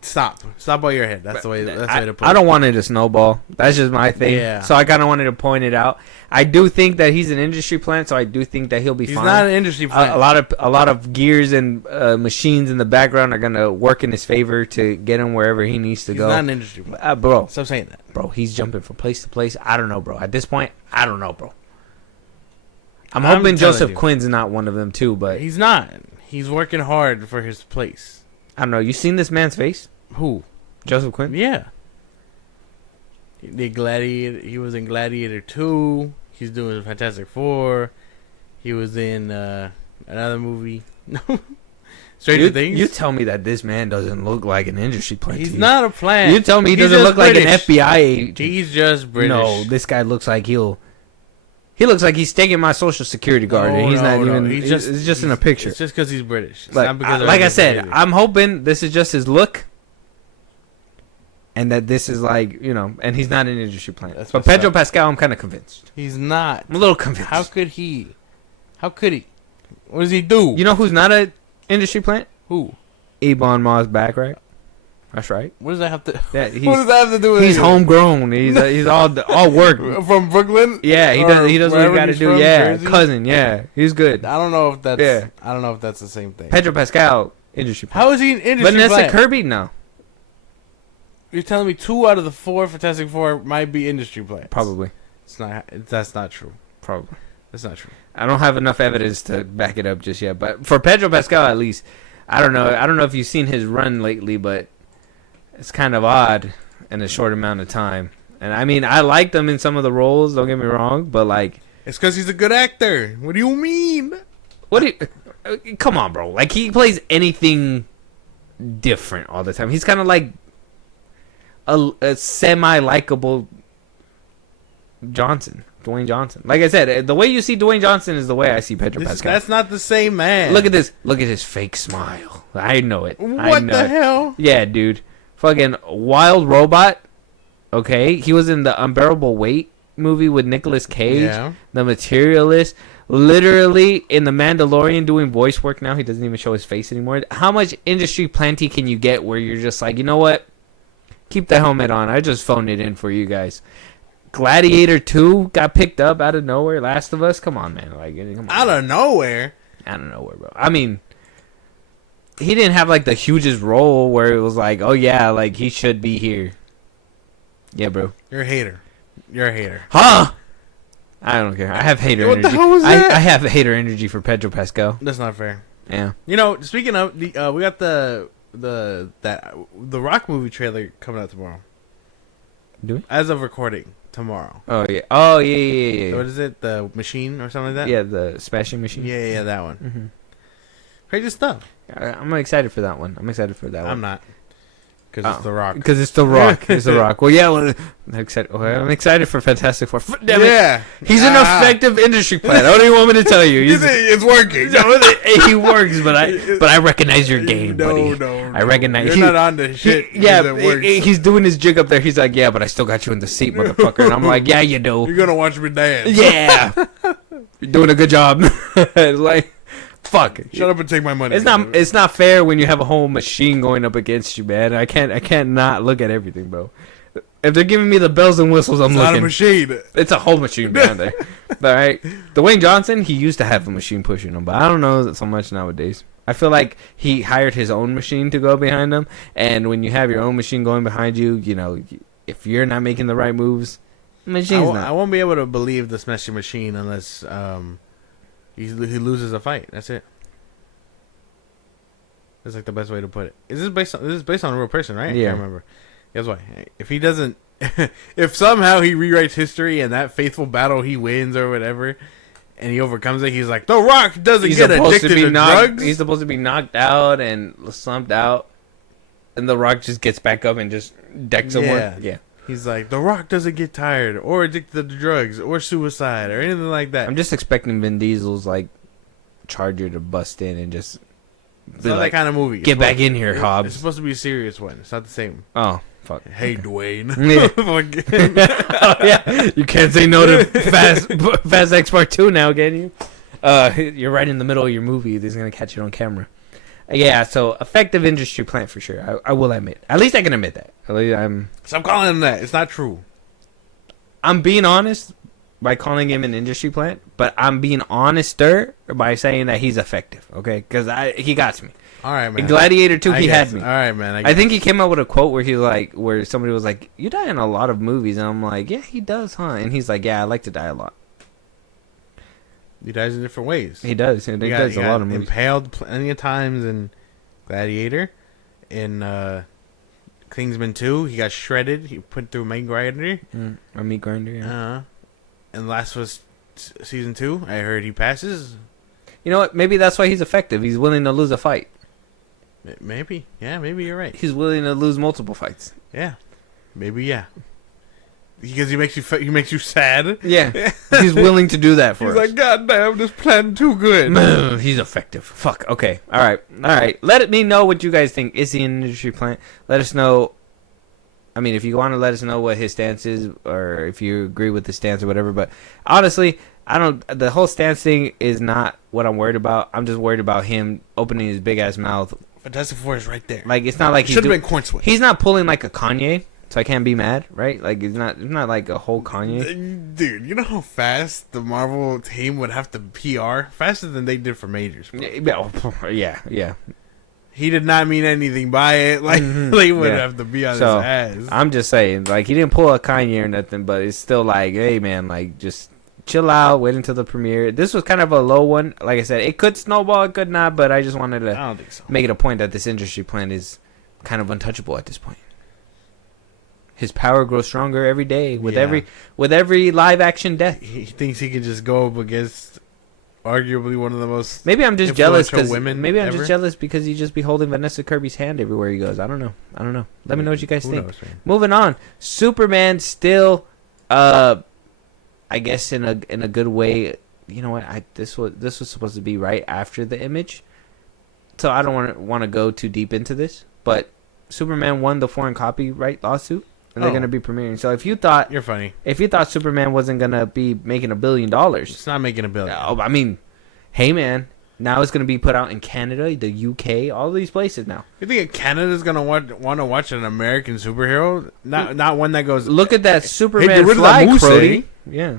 stop while you're ahead. That's the way to put it. I don't want it to snowball. That's just my thing. Yeah. So I kind of wanted to point it out. I do think that he's an industry plant, so I do think that he'll be fine. He's not an industry plant. A lot of gears and machines in the background are gonna work in his favor to get him wherever he needs to go. He's not an industry plant, bro. Stop saying that, bro. He's jumping from place to place. I don't know, bro. At this point, I don't know, bro. I'm hoping Joseph Quinn's not one of them too, but he's not. He's working hard for his place. I don't know. You seen this man's face? Who? Joseph Quinn? Yeah. He was in Gladiator 2. He's doing Fantastic Four. He was in another movie. Stranger Things. You tell me that this man doesn't look like an industry plant. He's not a plant. You tell me he doesn't look British. Like an FBI agent. He's just British. No, this guy looks like he looks like he's taking my social security card. And he's not even. It's just in a picture. It's just because he's British. It's like, not because like I said, I'm hoping this is just his look, and that this is like and he's not an industry plant. But Pedro Pascal, I'm kind of convinced. He's not. I'm a little convinced. How could he? What does he do? You know who's not an industry plant? Who? Ebon Moss Backrack. That's right. What does that have to? What does that have to do with? He's homegrown. He's all work from Brooklyn. Yeah, he does what he got to do. Yeah, Jersey? Cousin. Yeah, he's good. I don't know if that's. Yeah. I don't know if that's the same thing. Pedro Pascal, industry plant. How is he an industry Vanessa plant? Kirby, no. You're telling me 2 out of the 4 Fantastic Four might be industry plants? Probably. It's not. That's not true. Probably. That's not true. I don't have enough evidence to back it up just yet. But for Pedro Pascal, at least, I don't know. I don't know if you've seen his run lately, but it's kind of odd in a short amount of time. And I mean, I liked him in some of the roles. Don't get me wrong, but like, it's because he's a good actor. What do you mean? Come on, bro. Like, he plays anything different all the time. He's kind of like a semi-likable Dwayne Johnson. Like I said, the way you see Dwayne Johnson is the way I see Pedro Pascal. That's not the same man. Look at this. Look at his fake smile. I know it. What the hell? Yeah, dude. Fucking Wild Robot. Okay, he was in the Unbearable Weight movie with Nicolas Cage. Yeah. The Materialist. Literally in The Mandalorian doing voice work now. He doesn't even show his face anymore. How much industry plenty can you get where you're just like, you know what? Keep the helmet on. I just phoned it in for you guys. Gladiator 2 got picked up out of nowhere. Last of Us. Come on, man. Like, come on. Out of nowhere, bro. I mean, he didn't have like the hugest role where it was like, oh yeah, like he should be here. Yeah, bro. You're a hater. Huh? I don't care. I have hater energy. What the hell was that? I have hater energy for Pedro Pascal. That's not fair. Yeah. You know, speaking of we got the Rock movie trailer coming out tomorrow. Do we? As of recording tomorrow. Oh yeah. Oh yeah. So what is it? The Machine or something like that? Yeah, the Smashing Machine. Yeah, that one. Mm-hmm. Crazy stuff. I'm excited for that one. I'm not. Because it's The Rock. Because it's The Rock. It's The Rock. Well, yeah. Well, I'm excited for Fantastic Four. Damn it. Yeah. He's an effective industry plan. What do you want me to tell you? It's working. He works, but I recognize your game, buddy. No. I recognize You're not on the shit. He's doing his jig up there. He's like, yeah, but I still got you in the seat, motherfucker. And I'm like, yeah, you do. You're gonna watch me dance. Yeah. You're doing a good job. It's like, fuck. Shut up and take my money. It's not fair when you have a whole machine going up against you, man. I can't not look at everything, bro. If they're giving me the bells and whistles, I'm looking. It's not a machine. It's a whole machine behind there. All right. Dwayne Johnson, he used to have a machine pushing him, but I don't know so much nowadays. I feel like he hired his own machine to go behind him, and when you have your own machine going behind you, you know, if you're not making the right moves, the machine's not. I won't be able to believe the Smashing Machine unless he loses a fight. That's it. That's like the best way to put it. This is based on a real person, right? Yeah. I can't remember. Guess why? If he doesn't, if somehow he rewrites history and that faithful battle he wins or whatever, and he overcomes it, he's like, The Rock doesn't get addicted to drugs. He's supposed to be knocked out and slumped out, and The Rock just gets back up and just decks someone. Yeah. He's like, The Rock doesn't get tired or addicted to drugs or suicide or anything like that. I'm just expecting Vin Diesel's like Charger to bust in and just it's not that kind of movie. Get back in here, Hobbs. It's supposed to be a serious one. It's not the same. Oh, fuck. Hey, Dwayne. Oh, yeah. You can't say no to Fast X Part 2 now, can you? You're right in the middle of your movie. This is going to catch it on camera. Yeah, so effective industry plant for sure. I will admit. At least I can admit that. At least Stop calling him that. It's not true. I'm being honest by calling him an industry plant, but I'm being honester by saying that he's effective, okay? Because he got me. All right, man. In Gladiator 2, he had me. All right, man. I think he came up with a quote where somebody was like, "You die in a lot of movies," and I'm like, "Yeah, he does, huh?" And he's like, "Yeah, I like to die a lot." He dies in different ways. He does. He does a lot of movies. Impaled plenty of times in Gladiator. In Kingsman 2, he got shredded. He put through a meat grinder. A meat grinder, yeah. And Last was season 2. I heard he passes. You know what? Maybe that's why he's effective. He's willing to lose a fight. Maybe. Yeah, maybe you're right. He's willing to lose multiple fights. Yeah. Maybe, yeah. Because he makes you sad. Yeah. He's willing to do that for us. He's like, God damn, this plan too good. He's effective. Fuck. Okay. All right. Let me know what you guys think. Is he an industry plant? Let us know. I mean, if you want to let us know what his stance is, or if you agree with the stance or whatever. But honestly, the whole stance thing is not what I'm worried about. I'm just worried about him opening his big ass mouth. Fantastic Four is right there. Like, it's not like should have been coin switch. He's not pulling like a Kanye, so I can't be mad, right? Like, it's not like a whole Kanye. Dude, you know how fast the Marvel team would have to PR? Faster than they did for Majors. Yeah. He did not mean anything by it. Like, they would have to be on his ass. I'm just saying, like, he didn't pull a Kanye or nothing, but it's still like, hey, man, like, just chill out, wait until the premiere. This was kind of a low one. Like I said, it could snowball, it could not, but I just wanted to make it a point that this industry plan is kind of untouchable at this point. His power grows stronger every day with every live action death. He thinks he can just go up against arguably one of the most maybe I'm just jealous because just jealous because he just be holding Vanessa Kirby's hand everywhere he goes. I don't know. Let me know what you guys think. Knows, Moving on, Superman still, I guess in a good way. You know what? This was supposed to be right after the Image, so I don't want to go too deep into this. But Superman won the foreign copyright lawsuit. And they're going to be premiering. So if you thought... You're funny. If you thought Superman wasn't going to be making $1 billion... It's not making $1 billion. I mean, hey, man. Now it's going to be put out in Canada, the UK, all these places now. You think Canada's going to want to watch an American superhero? Not one that goes... Look at that Superman fly, Crody. Yeah.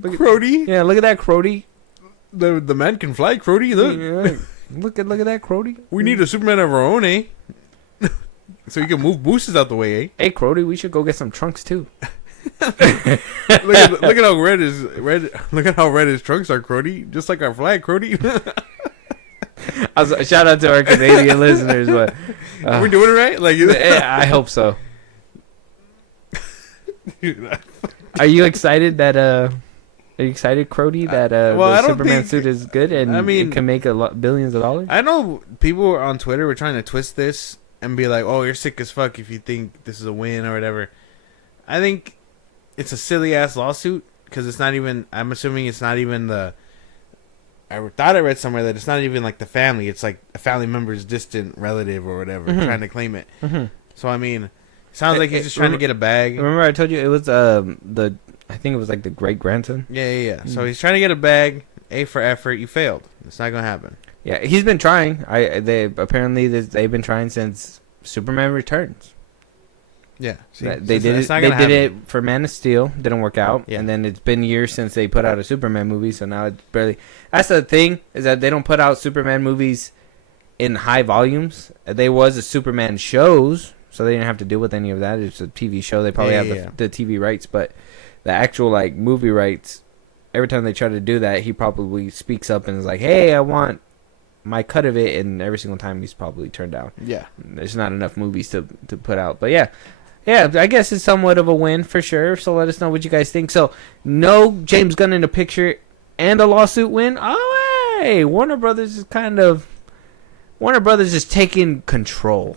Crody? Yeah, look at that Crody. The man can fly, Crody. Look. Yeah. Look at that Crody. We need a Superman of our own, eh? So you can move boosters out the way, eh? Hey, Crody, we should go get some trunks too. look at how red. Look at how red his trunks are, Crody. Just like our flag, Crody. Shout out to our Canadian listeners, but we're doing it right. Like, I hope so. Are you excited that Are you excited, Crody, that the Superman suit is good and it can make billions of dollars? I know people on Twitter were trying to twist this and be like, "Oh, you're sick as fuck if you think this is a win or whatever." I think it's a silly ass lawsuit because it's not even. I'm assuming it's not even the. I thought I read somewhere that it's not even like the family. It's like a family member's distant relative or whatever trying to claim it. Mm-hmm. So I mean, sounds like he's just trying to get a bag. Remember I told you it was I think it was like the great grandson. Yeah. Mm-hmm. So he's trying to get a bag. A for effort. You failed. It's not gonna happen. Yeah, he's been trying. They've been trying since Superman Returns. Yeah, see, they did it for Man of Steel. Didn't work out, and then it's been years since they put out a Superman movie. So now it's barely. That's the thing, is that they don't put out Superman movies in high volumes. There was a Superman shows, so they didn't have to deal with any of that. It's a TV show. They probably have the TV rights, but the actual like movie rights. Every time they try to do that, he probably speaks up and is like, "Hey, I want my cut of it," and every single time he's probably turned down. Yeah, there's not enough movies to put out, but yeah, I guess it's somewhat of a win for sure. So let us know what you guys think. So no James Gunn in the picture and a lawsuit win. Oh hey, Warner Brothers is taking control.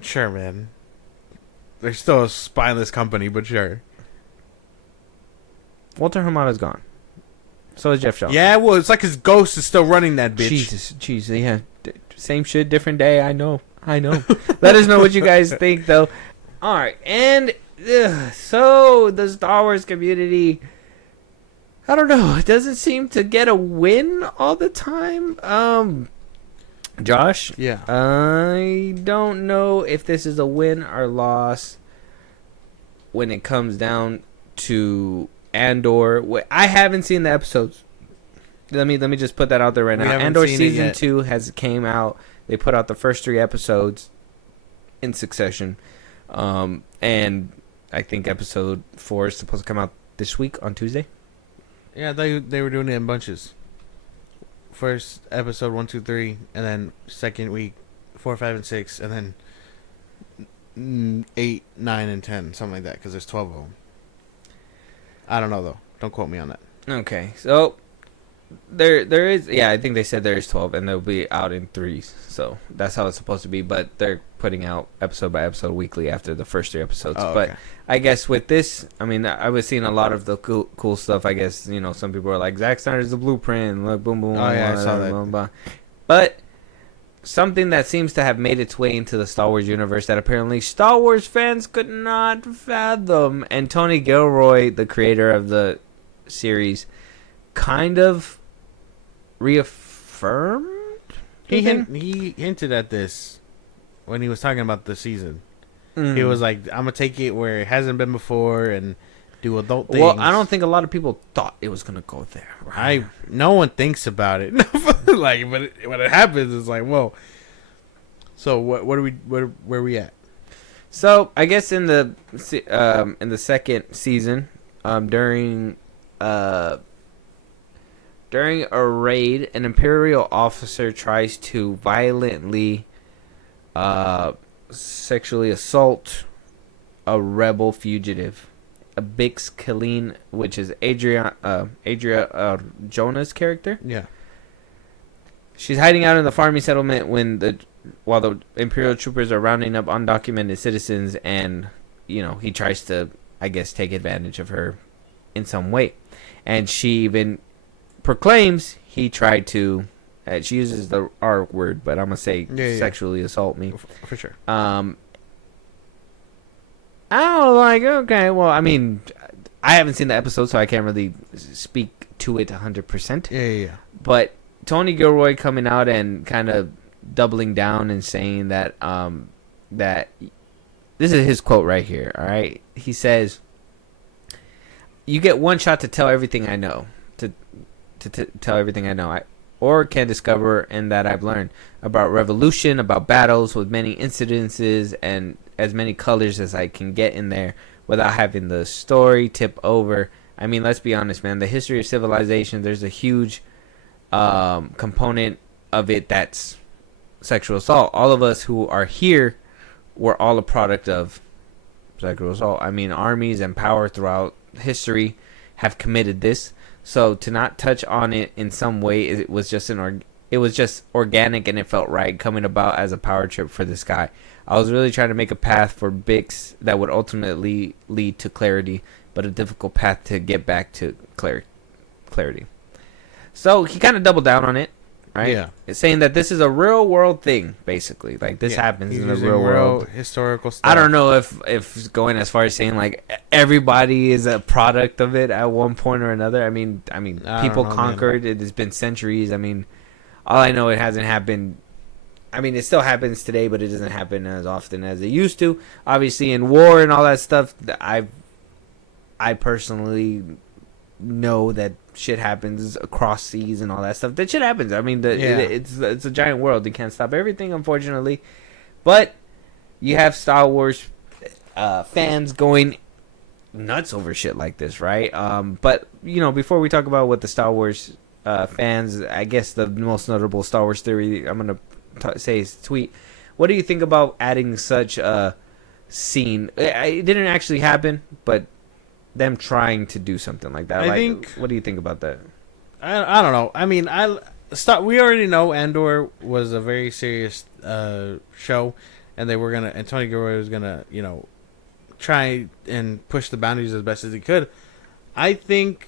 Sure, man. They're still a spineless company, but sure. Walter Hamada's gone. So is Jeff Shaw. Yeah, well, it's like his ghost is still running that bitch. Jesus, yeah. Same shit, different day. I know. Let us know what you guys think, though. All right, and so the Star Wars community, I don't know, it doesn't seem to get a win all the time. Josh, yeah, I don't know if this is a win or loss when it comes down to Andor. I haven't seen the episodes. Let me just put that out there right now. Andor season 2 has came out. They put out the first 3 episodes in succession, and I think episode 4 is supposed to come out this week on Tuesday. Yeah, they were doing it in bunches. First episode 1, 2, 3, and then second week 4, 5, and 6, and then 8, 9, and 10, something like that. Because there's 12 of them. I don't know though. Don't quote me on that. Okay, so there is. Yeah, I think they said there's 12, and they'll be out in 3s. So that's how it's supposed to be. But they're putting out episode by episode weekly after the first 3 episodes. Oh, okay. But I guess with this, I mean, I was seeing a lot of the cool stuff. I guess some people are like, Zack Snyder's the blueprint. Like boom boom. Oh yeah, I saw that. Blah, blah. But something that seems to have made its way into the Star Wars universe that apparently Star Wars fans could not fathom, and Tony Gilroy, the creator of the series, kind of reaffirmed. He hinted at this when he was talking about the season. Mm. He was like, "I'm gonna take it where it hasn't been before and do adult things." Well, I don't think a lot of people thought it was gonna go there. Right? No one thinks about it. Like, but when it happens, it's like, whoa. So where are we at? So I guess in the second season, during a raid, an Imperial officer tries to violently sexually assault a rebel fugitive, a Bix Killeen, which is Adria Jonah's character. Yeah. She's hiding out in the farming settlement while the Imperial troopers are rounding up undocumented citizens, and he tries to, I guess, take advantage of her in some way, and she even proclaims he tried to. She uses the R word, but I'm gonna say sexually assault me for sure. I was like, okay, well, I mean, I haven't seen the episode, so I can't really speak to it 100%. Yeah. But Tony Gilroy coming out and kind of doubling down and saying that that this is his quote right here. All right, he says, "You get one shot to tell everything I know, to tell everything I know, or can discover, and that I've learned about revolution, about battles with many incidences and as many colors as I can get in there without having the story tip over." I mean, let's be honest, man. The history of civilization, there's a huge component of it that's sexual assault. All of us who are here were all a product of sexual assault. I mean, armies and power throughout history have committed this. So to not touch on it in some way, it was just organic, and it felt right coming about as a power trip for this guy. I was really trying to make a path for Bix that would ultimately lead to clarity, but a difficult path to get back to clarity. So he kind of doubled down on it, right? Yeah. It's saying that this is a real world thing, basically. Like, this happens in the real world. Historical stuff. I don't know if going as far as saying, like, everybody is a product of it at one point or another. I mean, people conquered. It has been centuries. I mean, all I know, it hasn't happened. I mean, it still happens today, but it doesn't happen as often as it used to. Obviously, in war and all that stuff, I personally know that shit happens across seas and all that stuff. That shit happens. I mean, it's a giant world. You can't stop everything, unfortunately. But you have Star Wars fans going nuts over shit like this, right? But, before we talk about what the Star Wars fans, I guess the most notable Star Wars theory I'm going to say is tweet. What do you think about adding such a scene? It didn't actually happen, but them trying to do something like that. What do you think about that? I don't know. I mean, we already know Andor was a very serious show, and Tony Gilroy was gonna, try and push the boundaries as best as he could. I think,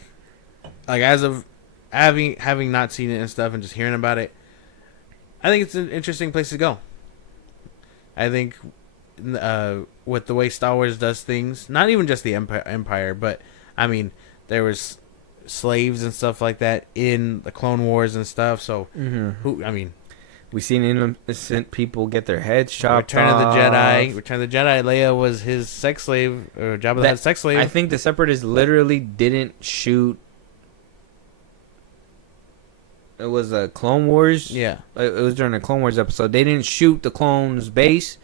like, as of having not seen it and stuff and just hearing about it, I think it's an interesting place to go. I think with the way Star Wars does things, not even just the Empire, but I mean, there was slaves and stuff like that in the Clone Wars and stuff. So, we've seen innocent people get their heads chopped Return off. of the Jedi. Leia was his sex slave, or Jabba the Hutt's sex slave. I think the Separatists literally didn't shoot. It was a Clone Wars. Yeah. It was during the Clone Wars episode. They didn't shoot the clones' base.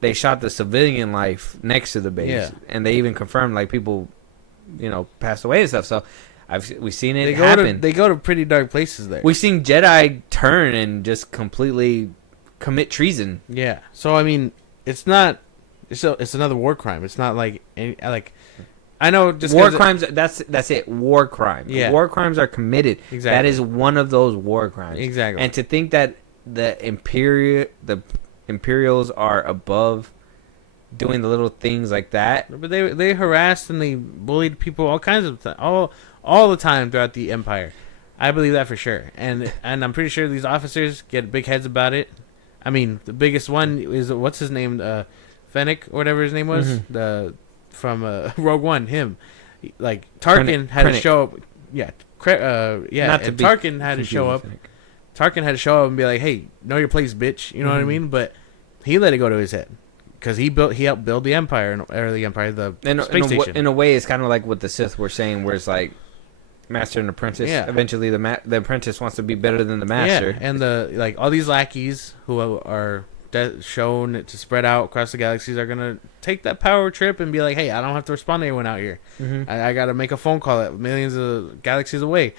They shot the civilian life next to the base. Yeah. And they even confirmed, like, people, passed away and stuff. So we've seen it happen. They go to pretty dark places there. We've seen Jedi turn and just completely commit treason. Yeah. So, I mean, it's another war crime. It's not like I know just war crimes. That's it. War crimes. Yeah. War crimes are committed. Exactly. That is one of those war crimes. Exactly. And to think that the Imperials are above doing the little things like that. But they harassed and they bullied people all kinds of time, all the time throughout the Empire. I believe that for sure. And I'm pretty sure these officers get big heads about it. I mean, the biggest one is, what's his name, Fennec or whatever his name was, from Rogue One. Him, like, Tarkin had to show up. Yeah, and Tarkin had to show up. Tarkin had to show up and be like, "Hey, know your place, bitch." You know what I mean? But he let it go to his head because he helped build the Empire, the space station. In a way, it's kind of like what the Sith were saying, where it's like master and apprentice. Yeah. Eventually, the apprentice wants to be better than the master. Yeah, and all these lackeys who are shown to spread out across the galaxies are gonna take that power trip and be like, "Hey, I don't have to respond to anyone out here. I got to make a phone call at millions of galaxies away."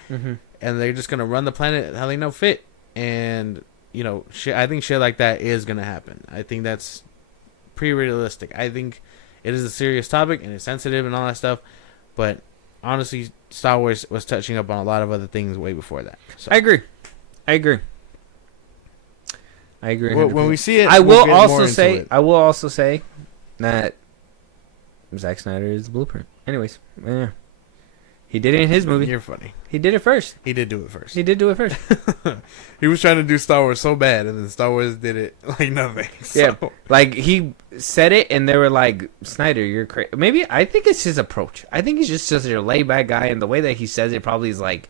And they're just gonna run the planet how they know fit. And I think shit like that is gonna happen. I think that's pretty realistic. I think it is a serious topic and it's sensitive and all that stuff. But honestly, Star Wars was touching up on a lot of other things way before that. So. I agree. When we see it, I will also say that Zack Snyder is the blueprint. Anyways, yeah. He did it in his movie. You're funny. He did it first. He did do it first. He was trying to do Star Wars so bad, and then Star Wars did it like nothing. So. Yeah, like, he said it, and they were like, "Snyder, you're crazy." Maybe I think it's his approach. I think he's just a laid back guy, and the way that he says it probably is like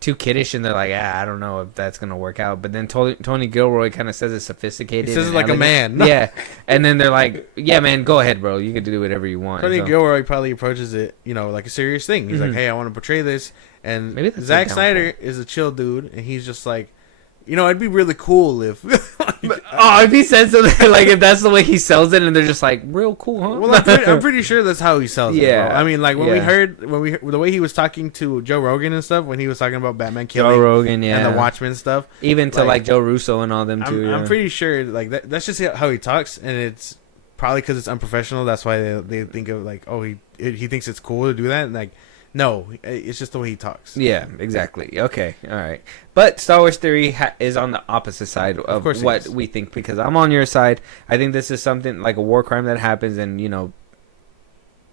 too kiddish, and they're like, I don't know if that's gonna work out. But then Tony Gilroy kind of says it's sophisticated. He says it like a man. Yeah, and then they're like, "Yeah, man, go ahead, bro. You can do whatever you want." Tony Gilroy probably approaches it, like a serious thing. He's like, "Hey, I want to portray this," and maybe Zack Snyder is a chill dude, and he's just like, you know, it'd be really cool if. Oh, if he said something like if that's the way he sells it, and they're just like real cool, huh? Well, I'm pretty sure that's how he sells it. Yeah. Bro. I mean, like when we heard the way he was talking to Joe Rogan and stuff when he was talking about Batman killing Joe Rogan, and the Watchmen stuff, even to like Joe Russo and all them too. I'm pretty sure like that's just how he talks, and it's probably because it's unprofessional. That's why they think of like, oh, he thinks it's cool to do that, and like. No, it's just the way he talks. Yeah, exactly. Okay, all right. But Star Wars Theory is on the opposite side of what we think, because I'm on your side. I think this is something like a war crime that happens, and you know,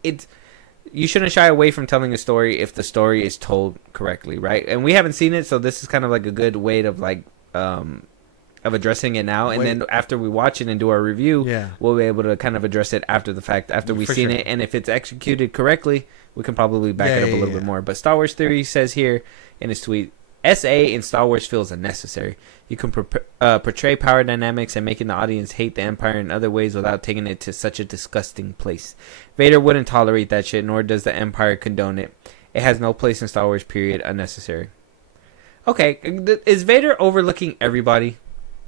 you shouldn't shy away from telling a story if the story is told correctly, right? And we haven't seen it, so this is kind of like a good way of like of addressing it now, and then after we watch it and do our review, we'll be able to kind of address it after the fact, after we've seen it, and if it's executed correctly, we can probably back it up a little bit more. But Star Wars Theory says here in his tweet, SA in Star Wars feels unnecessary. You can portray power dynamics and making the audience hate the Empire in other ways without taking it to such a disgusting place. Vader wouldn't tolerate that shit, nor does the Empire condone it. It has no place in Star Wars, period. Unnecessary. Okay, is Vader overlooking everybody?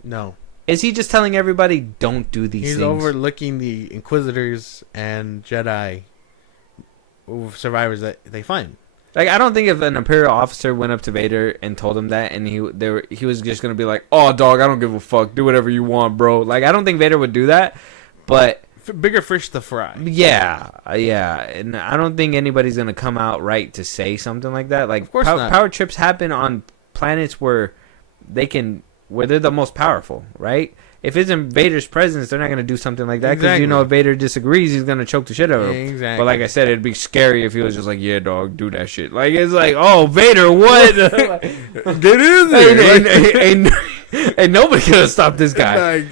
No. Is he just telling everybody, don't do these things? He's overlooking the Inquisitors and Jedi survivors that they find. Like, I don't think if an Imperial officer went up to Vader and told him that, and he was just going to be like, oh, dog, I don't give a fuck. Do whatever you want, bro. Like, I don't think Vader would do that, but... Bigger fish to fry. Yeah. And I don't think anybody's going to come out right to say something like that. Like, of course not. Power trips happen on planets where they're the most powerful, right? If it's in Vader's presence, they're not going to do something like that. Because, you know, if Vader disagrees, he's going to choke the shit out of him. Exactly. But like I said, it'd be scary if he was just like, yeah, dog, do that shit. Like, it's like, oh, Vader, what? Get in there. Ain't nobody going to stop this guy.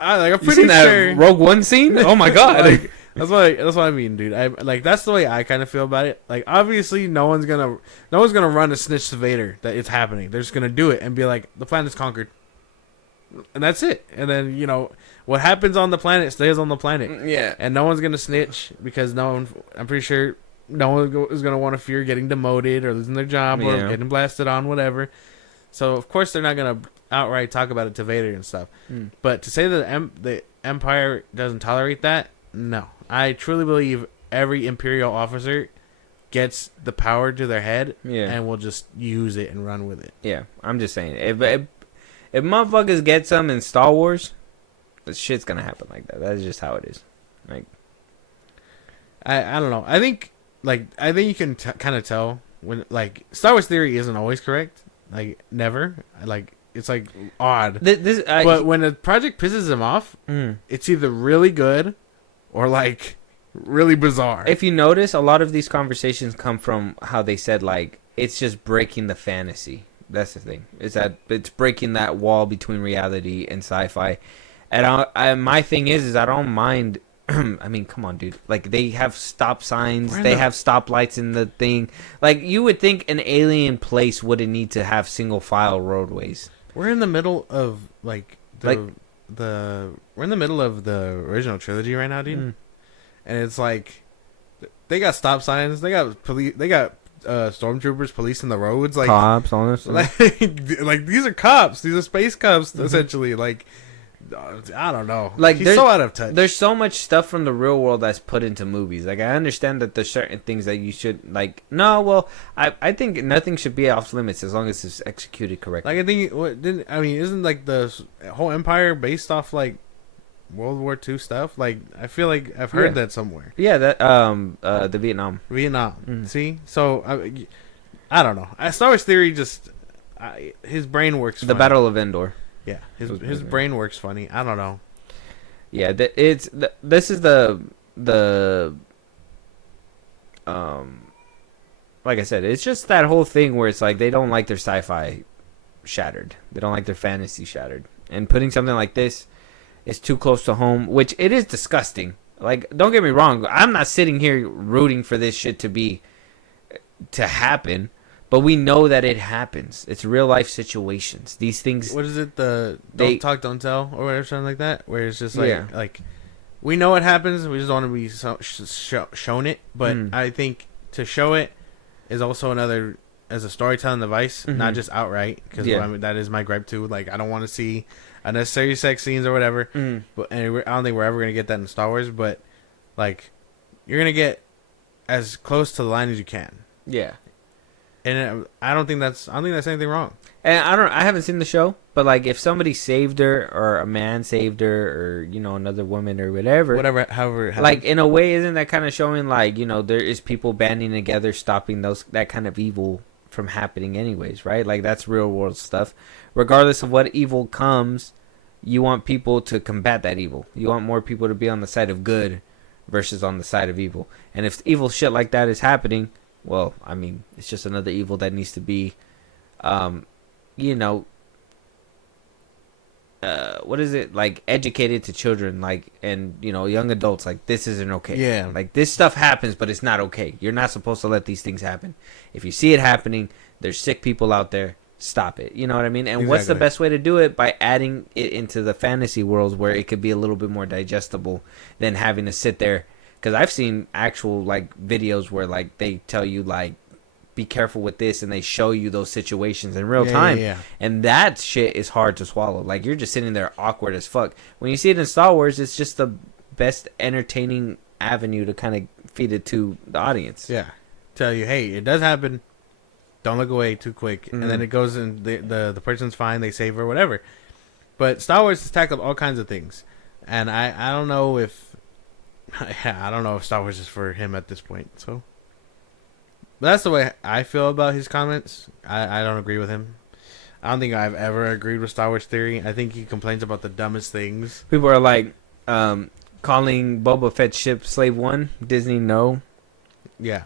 I'm pretty sure. That Rogue One scene? Oh, my God. That's what I mean, dude. That's the way I kind of feel about it. Like, obviously, no one's gonna run a snitch to Vader that it's happening. They're just gonna do it and be like, the planet's conquered, and that's it. And then, you know, what happens on the planet stays on the planet. Yeah. And no one's gonna snitch because I'm pretty sure no one is gonna want to fear getting demoted or losing their job or getting blasted on, whatever. So of course they're not gonna outright talk about it to Vader and stuff. But to say that the Empire doesn't tolerate that, no. I truly believe every Imperial officer gets the power to their head and will just use it and run with it. Yeah, I'm just saying. If motherfuckers get some in Star Wars, the shit's going to happen like that. That's just how it is. Like, I don't know. I think you can kind of tell when, like, Star Wars Theory isn't always correct. Like, never. Like, it's, like, odd. But when a project pisses him off, it's either really good or like really bizarre. If you notice, a lot of these conversations come from how they said like it's just breaking the fantasy. That's the thing. Is that it's breaking that wall between reality and sci-fi. And my thing is I don't mind. I mean, come on, dude. Like they have stop signs. They have stoplights in the thing. Like you would think an alien place wouldn't need to have single file roadways. We're in the middle of we're in the middle of the original trilogy right now, dude. And it's like they got stop signs, they got police, they got stormtroopers policing the roads, like cops, honestly. Like these are cops, these are space cops, essentially. Like I don't know, like he's so out of touch. There's so much stuff from the real world that's put into movies. Like I understand that there's certain things that you should like. No, well, I think nothing should be off limits as long as it's executed correctly. Like I think isn't like the whole Empire based off like World War II stuff? Like I feel like I've heard that somewhere. Yeah, that the Vietnam. See, so I don't know. Star Wars Theory just his brain works. The Battle of Endor. Yeah, his brain works funny. I don't know. Yeah, this is the like I said, it's just that whole thing where it's like they don't like their sci-fi shattered. They don't like their fantasy shattered. And putting something like this is too close to home, which it is disgusting. Like, don't get me wrong, I'm not sitting here rooting for this shit to happen. But we know that it happens. It's real life situations. These things. What is it? Don't talk, don't tell, or whatever, something like that. Where it's just like we know it happens. We just want to be shown it. But I think to show it is also another as a storytelling device, not just outright. Because Yeah. I mean, that is my gripe too. Like, I don't want to see unnecessary sex scenes or whatever. But and I don't think we're ever gonna get that in Star Wars. But like, you're gonna get as close to the line as you can. Yeah. And I don't think that's anything wrong. And I haven't seen the show, but like if somebody saved her or a man saved her or another woman or whatever, However it happens. like in a way, isn't that kind of showing like there is people banding together stopping that kind of evil from happening anyways, right? Like that's real world stuff. Regardless of what evil comes, you want people to combat that evil. You want more people to be on the side of good versus on the side of evil. And if evil shit like that is happening, well, I mean, it's just another evil that needs to be, what is it, like educated to children, like, and young adults, like this isn't okay. Yeah. Like this stuff happens, but it's not okay. You're not supposed to let these things happen. If you see it happening, there's sick people out there. Stop it. You know what I mean? And what's the best way to do it? By adding it into the fantasy worlds where it could be a little bit more digestible than having to sit there. Because I've seen actual like videos where like they tell you like be careful with this, and they show you those situations in real time. Yeah. And that shit is hard to swallow. Like you're just sitting there awkward as fuck. When you see it in Star Wars, it's just the best entertaining avenue to kind of feed it to the audience. Yeah. Tell you, hey, it does happen. Don't look away too quick. And then it goes and the person's fine, they save her, whatever. But Star Wars has tackled all kinds of things. And I don't know if Star Wars is for him at this point. So, but that's the way I feel about his comments. I don't agree with him. I don't think I've ever agreed with Star Wars theory. I think he complains about the dumbest things. People are like calling Boba Fett's ship Slave One. Disney, no. Yeah.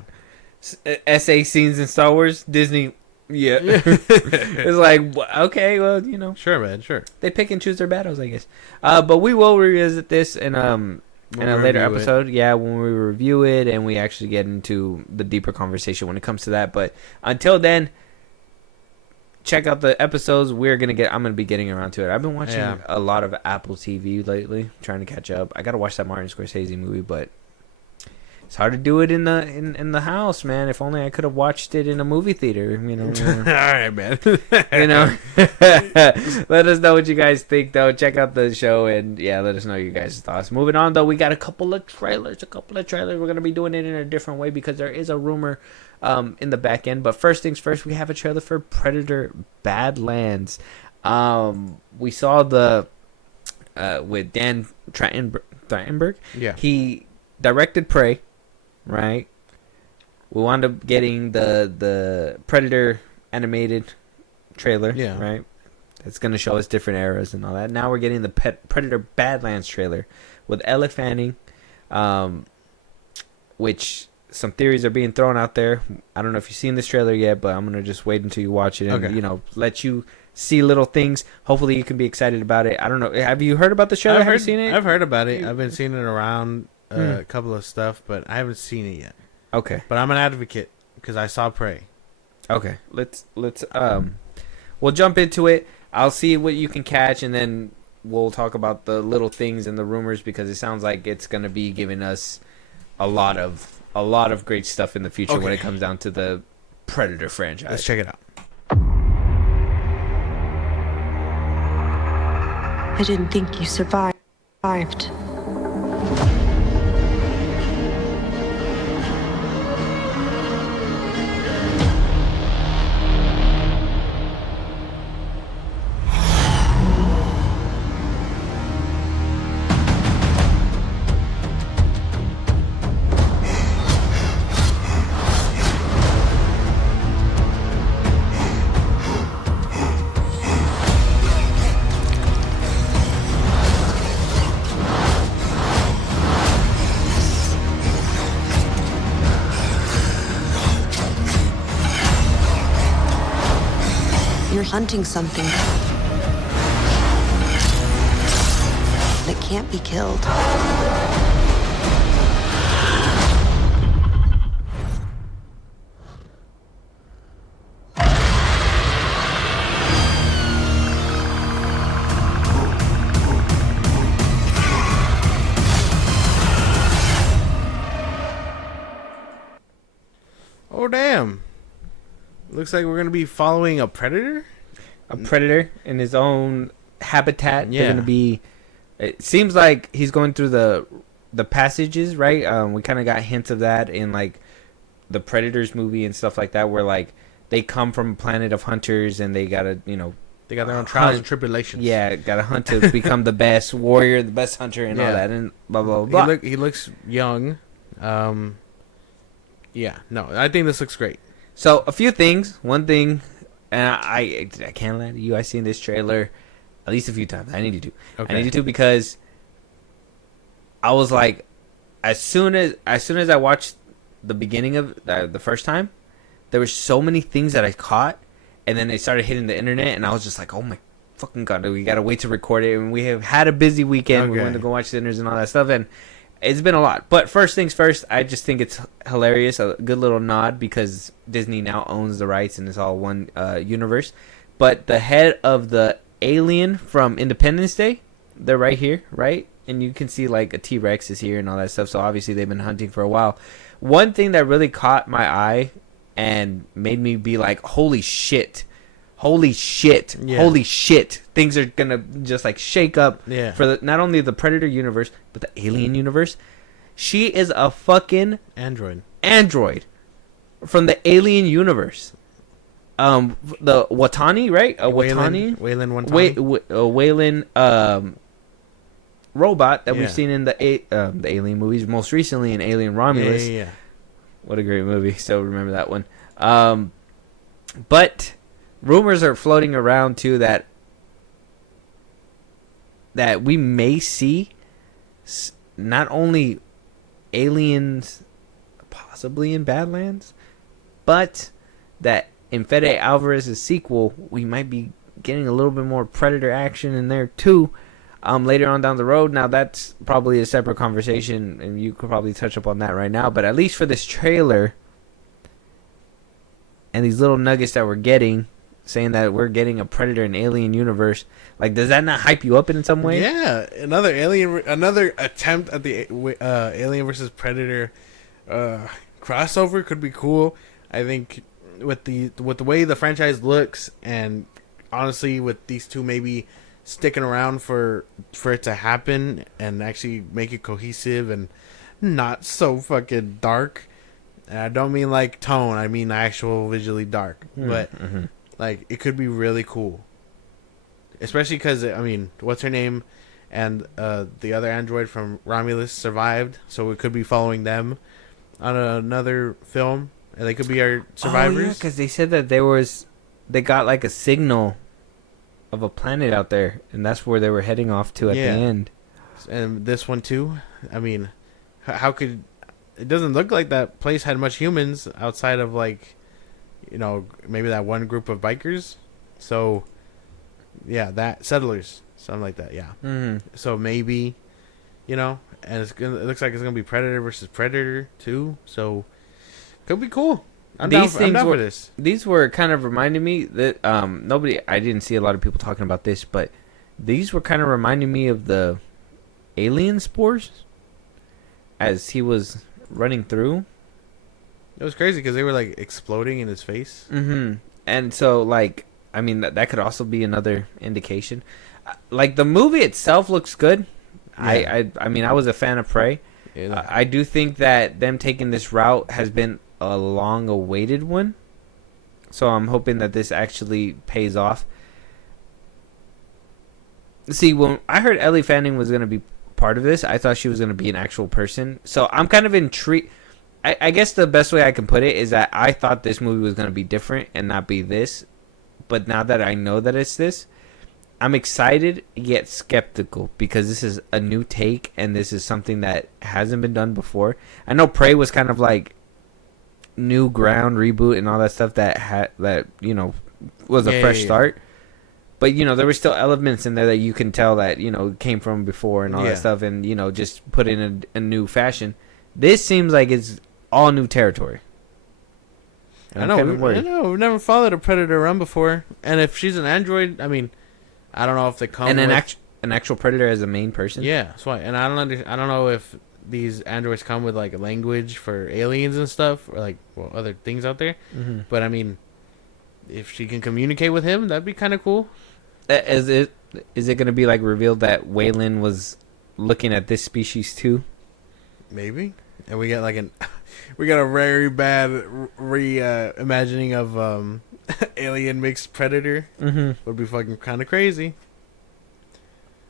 SA scenes in Star Wars. Disney, yeah. It's like, okay, well, Sure, man, sure. they pick and choose their battles, I guess. But we will revisit this in a later episode. Yeah, when we review it and we actually get into the deeper conversation when it comes to that. But until then, check out the episodes. I'm gonna be getting around to it. I've been watching a lot of Apple TV lately, trying to catch up. I gotta watch that Martin Scorsese movie, but it's hard to do it in the house, man. If only I could have watched it in a movie theater, All right, man. Let us know what you guys think, though. Check out the show, and let us know your guys' thoughts. Moving on, though, we got a couple of trailers. We're gonna be doing it in a different way because there is a rumor in the back end. But first things first, we have a trailer for Predator: Badlands. We saw the with Dan Trachtenberg. Yeah. He directed Prey. Right, we wound up getting the Predator animated trailer. Yeah, right. That's gonna show us different eras and all that. Now we're getting the Predator Badlands trailer with Elle Fanning, which some theories are being thrown out there. I don't know if you've seen this trailer yet, but I'm gonna just wait until you watch it and let you see little things. Hopefully, you can be excited about it. I don't know. Have you heard about the trailer? Have you seen it? I've heard about it. I've been seeing it around. A couple of stuff, but I haven't seen it yet. Okay. But I'm an advocate because I saw Prey. Okay. Let's we'll jump into it. I'll see what you can catch, and then we'll talk about the little things and the rumors because it sounds like it's gonna be giving us a lot of great stuff in the future when it comes down to the Predator franchise. Let's check it out. I didn't think you survived. You're hunting something that can't be killed. Oh, damn. Looks like we're gonna be following a predator. A predator in his own habitat. Yeah. They're gonna be. It seems like he's going through the passages, right? We kind of got hints of that in like the Predators movie and stuff like that, where like they come from a planet of hunters and they gotta, They got their own trials and tribulations. Yeah, gotta hunt to become the best warrior, the best hunter, and all that, and blah blah blah. He looks young. Yeah, no, I think this looks great. So a few things. One thing, and I can't lie to you. I've seen this trailer at least a few times. I need you to. Okay. I need you to because I was like, as soon as I watched the beginning of the first time, there were so many things that I caught, and then they started hitting the internet, and I was just like, oh my fucking god, we gotta wait to record it, and we have had a busy weekend. Okay. We went to go watch dinners and all that stuff, and it's been a lot. But first things first, I just think it's hilarious, a good little nod, because Disney now owns the rights and it's all one universe. But the head of the alien from Independence Day, they're right here, right? And you can see like a T-Rex is here and all that stuff. So obviously they've been hunting for a while. One thing that really caught my eye and made me be like, holy shit, things are gonna just like shake up for not only the Predator universe but the Alien universe. She is a fucking android from the Alien universe. The Watani, right? Wayland Watani. Wayland robot that we've seen in the Alien movies, most recently in Alien Romulus. Yeah. What a great movie. Still remember that one. But rumors are floating around too that we may see not only aliens possibly in Badlands, but that in Fede Alvarez's sequel we might be getting a little bit more Predator action in there too. Later on down the road. Now that's probably a separate conversation, and you could probably touch up on that right now. But at least for this trailer and these little nuggets that we're getting, saying that we're getting a Predator and Alien universe, like, does that not hype you up in some way? Yeah, another attempt at the Alien versus Predator crossover could be cool. I think with the way the franchise looks, and honestly with these two maybe sticking around for it to happen and actually make it cohesive and not so fucking dark. And I don't mean like tone, I mean actual visually dark. But like, it could be really cool, especially because, I mean, what's her name and the other android from Romulus survived, so we could be following them on another film, and they could be our survivors. Oh yeah, because they said that they got like a signal of a planet out there, and that's where they were heading off to at the end. And this one too. I mean, how could it doesn't look like that place had much humans outside of, like, maybe that one group of bikers. So yeah, that settlers, something like that. Yeah. So maybe, and it looks like it's gonna be Predator versus Predator too. So could be cool. I'm down for this. These were kind of reminding me that I didn't see a lot of people talking about this, but these were kind of reminding me of the alien spores as he was running through. It was crazy because they were like exploding in his face. And so, like, I mean, that could also be another indication. Like, the movie itself looks good. Yeah. I mean, I was a fan of Prey. Yeah. I do think that them taking this route has been a long-awaited one, so I'm hoping that this actually pays off. See, when I heard Ellie Fanning was going to be part of this, I thought she was going to be an actual person, so I'm kind of intrigued. I guess the best way I can put it is that I thought this movie was going to be different and not be this, but now that I know that it's this, I'm excited yet skeptical, because this is a new take and this is something that hasn't been done before. I know Prey was kind of like new ground reboot and all that stuff that was a fresh start, but there were still elements in there that you can tell that came from before and all that stuff, and just put in a new fashion. This seems like it's all new territory. And I know we've never followed a Predator run before, and if she's an android, I mean, I don't know if they come and an actual Predator as a main person. Yeah, that's why. And I don't know if these androids come with like a language for aliens and stuff, or like other things out there. But I mean, if she can communicate with him, that'd be kind of cool. Is it going to be like revealed that Waylon was looking at this species too? Maybe. And we got like we got a very bad imagining of alien mixed predator. Mm-hmm. Would be fucking kind of crazy.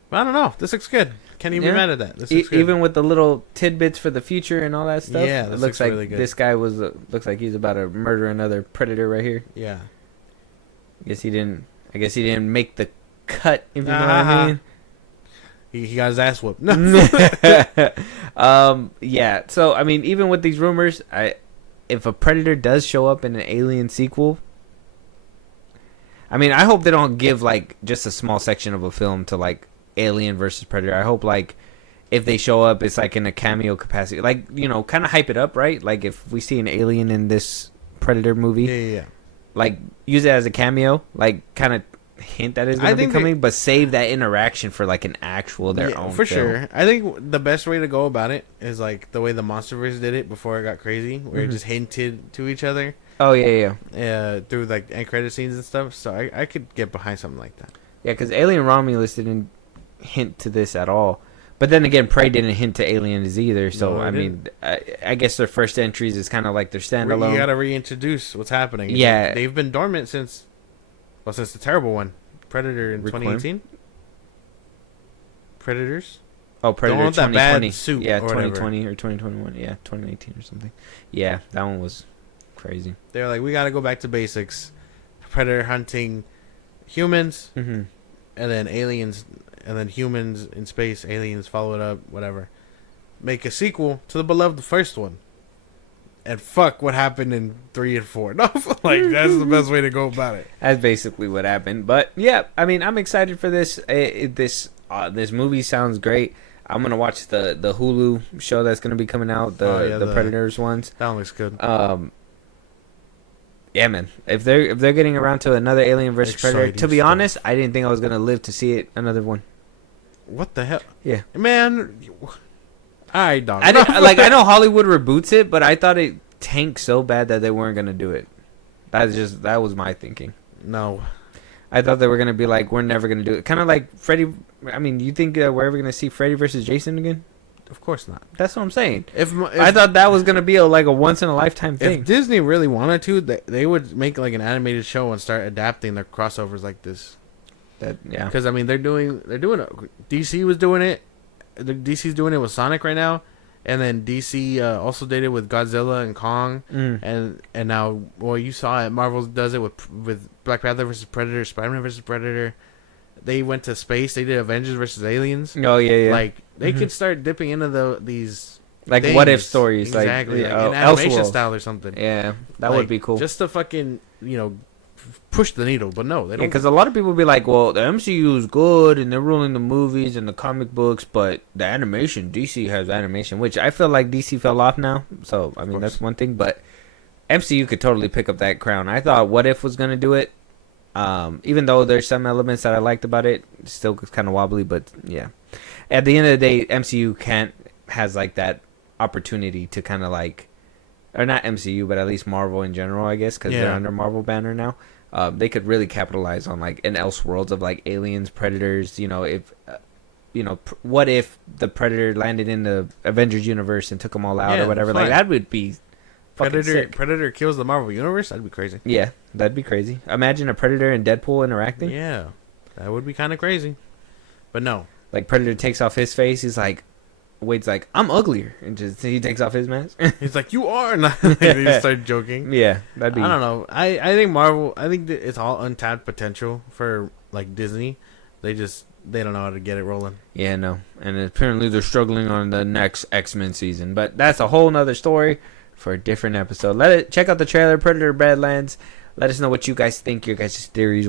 But I don't know. This looks good. Can't even be mad at that. This looks good. Even with the little tidbits for the future and all that stuff. Yeah, it looks like really good. this guy was looks like he's about to murder another predator right here. Yeah. I guess he didn't make the cut. If you know what I mean. He got his ass whooped. No. Yeah. So I mean, even with these rumors, if a predator does show up in an Alien sequel, I mean, I hope they don't give like just a small section of a film to like Alien versus Predator. I hope like if they show up, it's like in a cameo capacity, like, you know, kind of hype it up, right? Like if we see an alien in this Predator movie, Yeah. like use it as a cameo, like kind of hint that it's gonna be coming, but save that interaction for like an actual their own for film. sure. I think the best way to go about it is like the way the MonsterVerse did it before it got crazy, where it just hinted to each other. Oh yeah. Through like end credit scenes and stuff. So I could get behind something like that. Yeah, because Alien Romulus didn't hint to this at all. But then again, Prey didn't hint to aliens either. So No, I mean, I guess their first entries is kind of like their standalone. You got to reintroduce what's happening. Yeah. They've been dormant since the terrible one, Predator in Requiem? 2018. Predators. Oh, Predator Don't want that 2020. bad suit Yeah, or whatever. 2020 or 2021. Yeah, 2019 or something. Yeah, that one was crazy. They're like, we got to go back to basics. Predator hunting humans, Mm-hmm. and then aliens, and then humans in space. Aliens follow it up, whatever. Make a sequel to the beloved first one. And fuck what happened in 3 and 4. No, like that's the best way to go about it. That's basically what happened. But yeah, I mean, I'm excited for this. This movie sounds great. I'm gonna watch the Hulu show that's gonna be coming out. The Predators ones. That one looks good. Yeah, man. If they're getting around to another Alien versus Predator, Exciting to be stuff. honest, I didn't think I was gonna live to see it another one. What the hell? Yeah, Man, I don't. I didn't, like. I know Hollywood reboots it, but I thought it tanked so bad that they weren't gonna do it. That was my thinking. No. I thought they were gonna be like, we're never gonna do it. Kind of like Freddy. I mean, you think we're ever gonna see Freddy versus Jason again? Of course not. That's what I'm saying. If I thought that was gonna be like a once in a lifetime thing. If Disney really wanted to, they would make like an animated show and start adapting their crossovers like this. Yeah. Because I mean, they're doing it. DC was doing it. DC's doing it with Sonic right now, and then DC also did it with Godzilla and Kong, and now you saw it. Marvel does it with Black Panther versus Predator, Spider-Man versus Predator. They went to space. They did Avengers versus Aliens. Oh yeah. Like they could start dipping into these like things. what if stories, exactly, like an animation Elseworld style or something. Yeah, that would be cool. Just to fucking push the needle, but no, they don't. Because a lot of people be like, well, the MCU is good and they're ruling the movies and the comic books, but the animation, DC has animation, which I feel like DC fell off now. So I mean that's one thing, but MCU could totally pick up that crown. I thought What If was gonna do it. Even though there's some elements that I liked about it, still kind of wobbly, but yeah. At the end of the day, MCU has like that opportunity to kind of like, or not MCU, but at least Marvel in general, I guess, because they're under Marvel banner now. They could really capitalize on like an Elseworlds of like aliens, predators. What if the Predator landed in the Avengers universe and took them all out or whatever? Fine. Like that would be fucking sick. Predator kills the Marvel universe. That'd be crazy. Yeah, that'd be crazy. Imagine a Predator and Deadpool interacting. Yeah, that would be kind of crazy. But no, like Predator takes off his face. He's like, Wade's like, I'm uglier, and just he takes off his mask. he's like, you are not. They just start joking. Yeah, that'd be. I don't know. I think Marvel. I think that it's all untapped potential for like Disney. They don't know how to get it rolling. Yeah, no, and apparently they're struggling on the next X-Men season, but that's a whole nother story for a different episode. Check out the trailer, Predator Badlands. Let us know what you guys think, your guys' theories,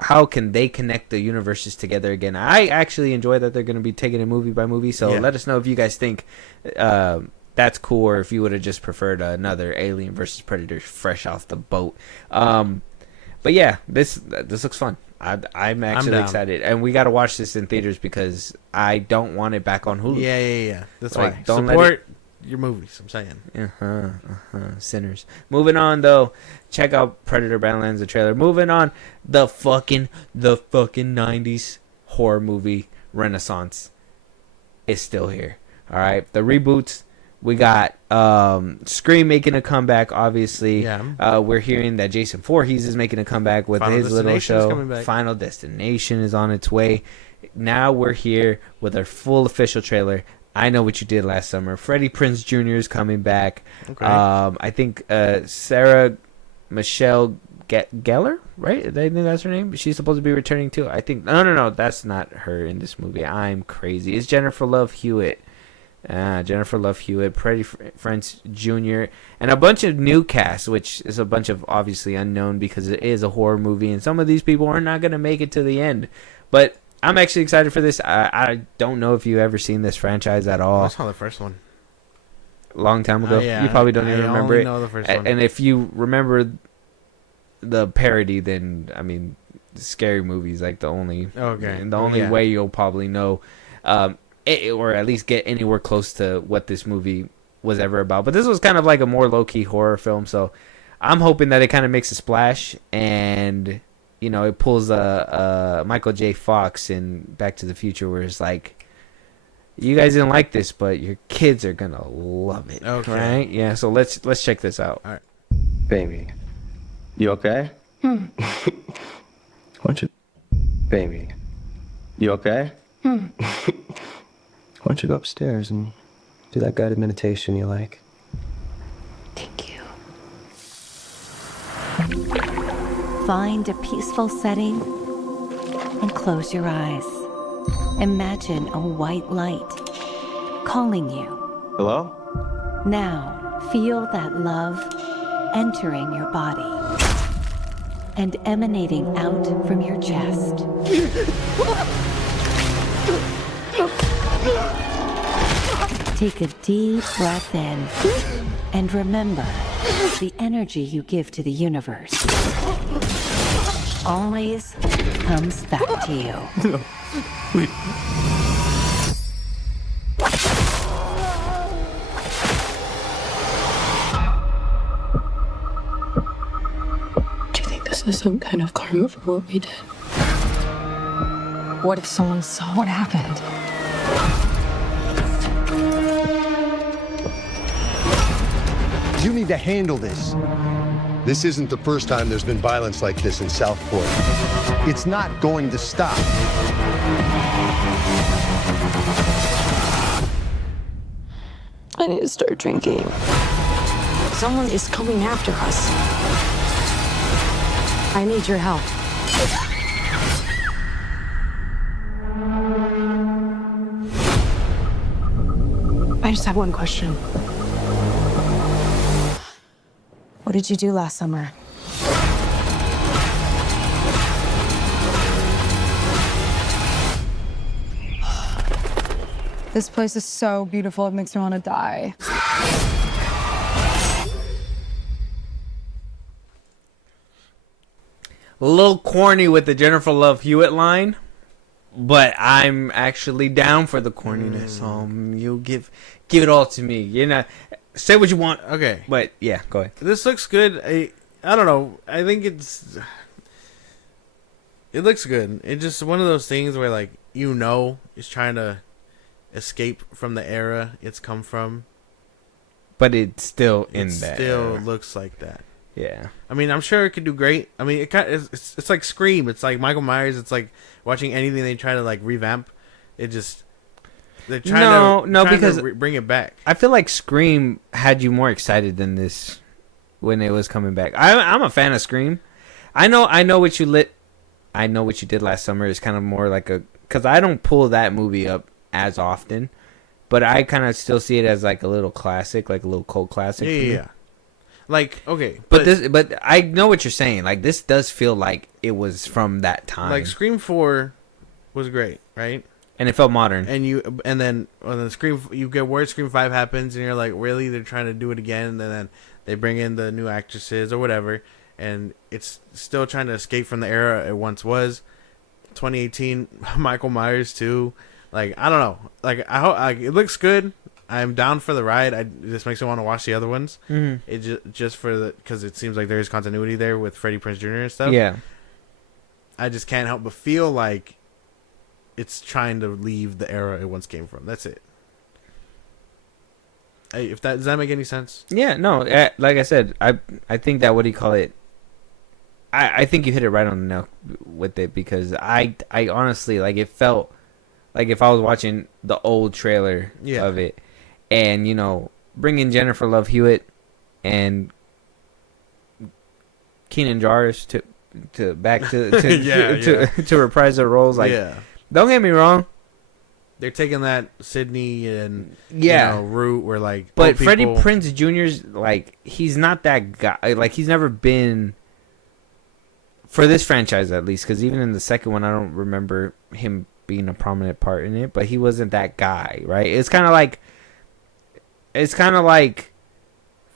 how can they connect the universes together again. I actually enjoy that they're going to be taking it movie by movie, so let us know if you guys think that's cool, or if you would have just preferred another Alien versus Predator fresh off the boat. But yeah, this looks fun. I'm actually excited, and we got to watch this in theaters because I don't want it back on Hulu. Yeah. That's Like, why. don't Support your movies. I'm saying. Sinners. Moving on though, check out Predator: Badlands, the trailer. Moving on, the fucking 90s horror movie renaissance is still here. All right, the reboots. We got Scream making a comeback. Obviously, we're hearing that Jason Voorhees is making a comeback with his little show. Final Destination is on its way. Now we're here with our full official trailer. I Know What You Did Last Summer. Freddie Prinze Jr. is coming back. Okay. I think Sarah Michelle Gellar, right? I think that's her name. She's supposed to be returning too. I think no, that's not her in this movie. I'm crazy. It's Jennifer Love Hewitt. Jennifer Love Hewitt, Freddie Prinze Jr., and a bunch of new cast, which is a bunch of obviously unknown because it is a horror movie, and some of these people are not going to make it to the end. But I'm actually excited for this. I don't know if you've ever seen this franchise at all. I saw the first one. Long time ago. You probably don't even remember it. Know the first one. And if you remember the parody, then, I mean, Scary Movie's like the only way you'll probably know. Or at least get anywhere close to what this movie was ever about. But this was kind of like a more low-key horror film, so I'm hoping that it kind of makes a splash and, you know, it pulls a Michael J. Fox in Back to the Future where it's like, you guys didn't like this, but your kids are gonna love it. Okay. Right? Yeah, so let's check this out. All right. Baby, you okay? Why don't you... Baby, you okay? Why don't you go upstairs and do that guided meditation you like? Thank you. Find a peaceful setting and close your eyes. Imagine a white light calling you. Hello? Now, feel that love entering your body and emanating out from your chest. Take a deep breath in and remember the energy you give to the universe always comes back to you. No. Wait. Do you think this is some kind of karma for what we did? What if someone saw what happened? You need to handle this. This isn't the first time there's been violence like this in Southport. It's not going to stop. I need to start drinking. Someone is coming after us. I need your help. I just have one question. What did you do last summer? This place is so beautiful, it makes me want to die. A little corny with the Jennifer Love Hewitt line, but I'm actually down for the corniness. You give it all to me. You know, say what you want. Okay, but yeah, go ahead. This looks good. I don't know. I think it looks good. It's just one of those things where, like, you know, it's trying to escape from the era it's come from, but it's still in there. Still looks like that. Yeah. I mean, I'm sure it could do great. I mean, it's like Scream. It's like Michael Myers. It's like watching anything they try to like revamp. They're trying to bring it back. I feel like Scream had you more excited than this when it was coming back. I'm a fan of Scream. I know what you did last summer is kind of more like because I don't pull that movie up as often, but I kind of still see it as like a little classic, like a little cult classic. Yeah. Like, okay, but I know what you're saying. Like, this does feel like it was from that time. Like Scream 4 was great, right? And it felt modern. And then when the Scream, you get word Scream 5 happens, and you're like, really? They're trying to do it again, and then they bring in the new actresses or whatever, and it's still trying to escape from the era it once was. 2018, Michael Myers too. Like, I don't know. Like, it looks good. I'm down for the ride. This makes me want to watch the other ones. Mm-hmm. It just for the because it seems like there is continuity there with Freddie Prinze Jr. and stuff. Yeah. I just can't help but feel like it's trying to leave the era it once came from. That's it. Does that make any sense? Yeah, no. Like I said, I think that what do you call it? I think you hit it right on the nail with it because I honestly like it felt like if I was watching the old trailer of it, and you know, bringing Jennifer Love Hewitt and Keenan Jarvis to reprise their roles. Like, don't get me wrong, they're taking that Sydney and route where like, but Freddie Prinze Jr.'s like he's not that guy. Like he's never been for this franchise at least. Because even in the second one, I don't remember him being a prominent part in it. But he wasn't that guy, right? It's kind of like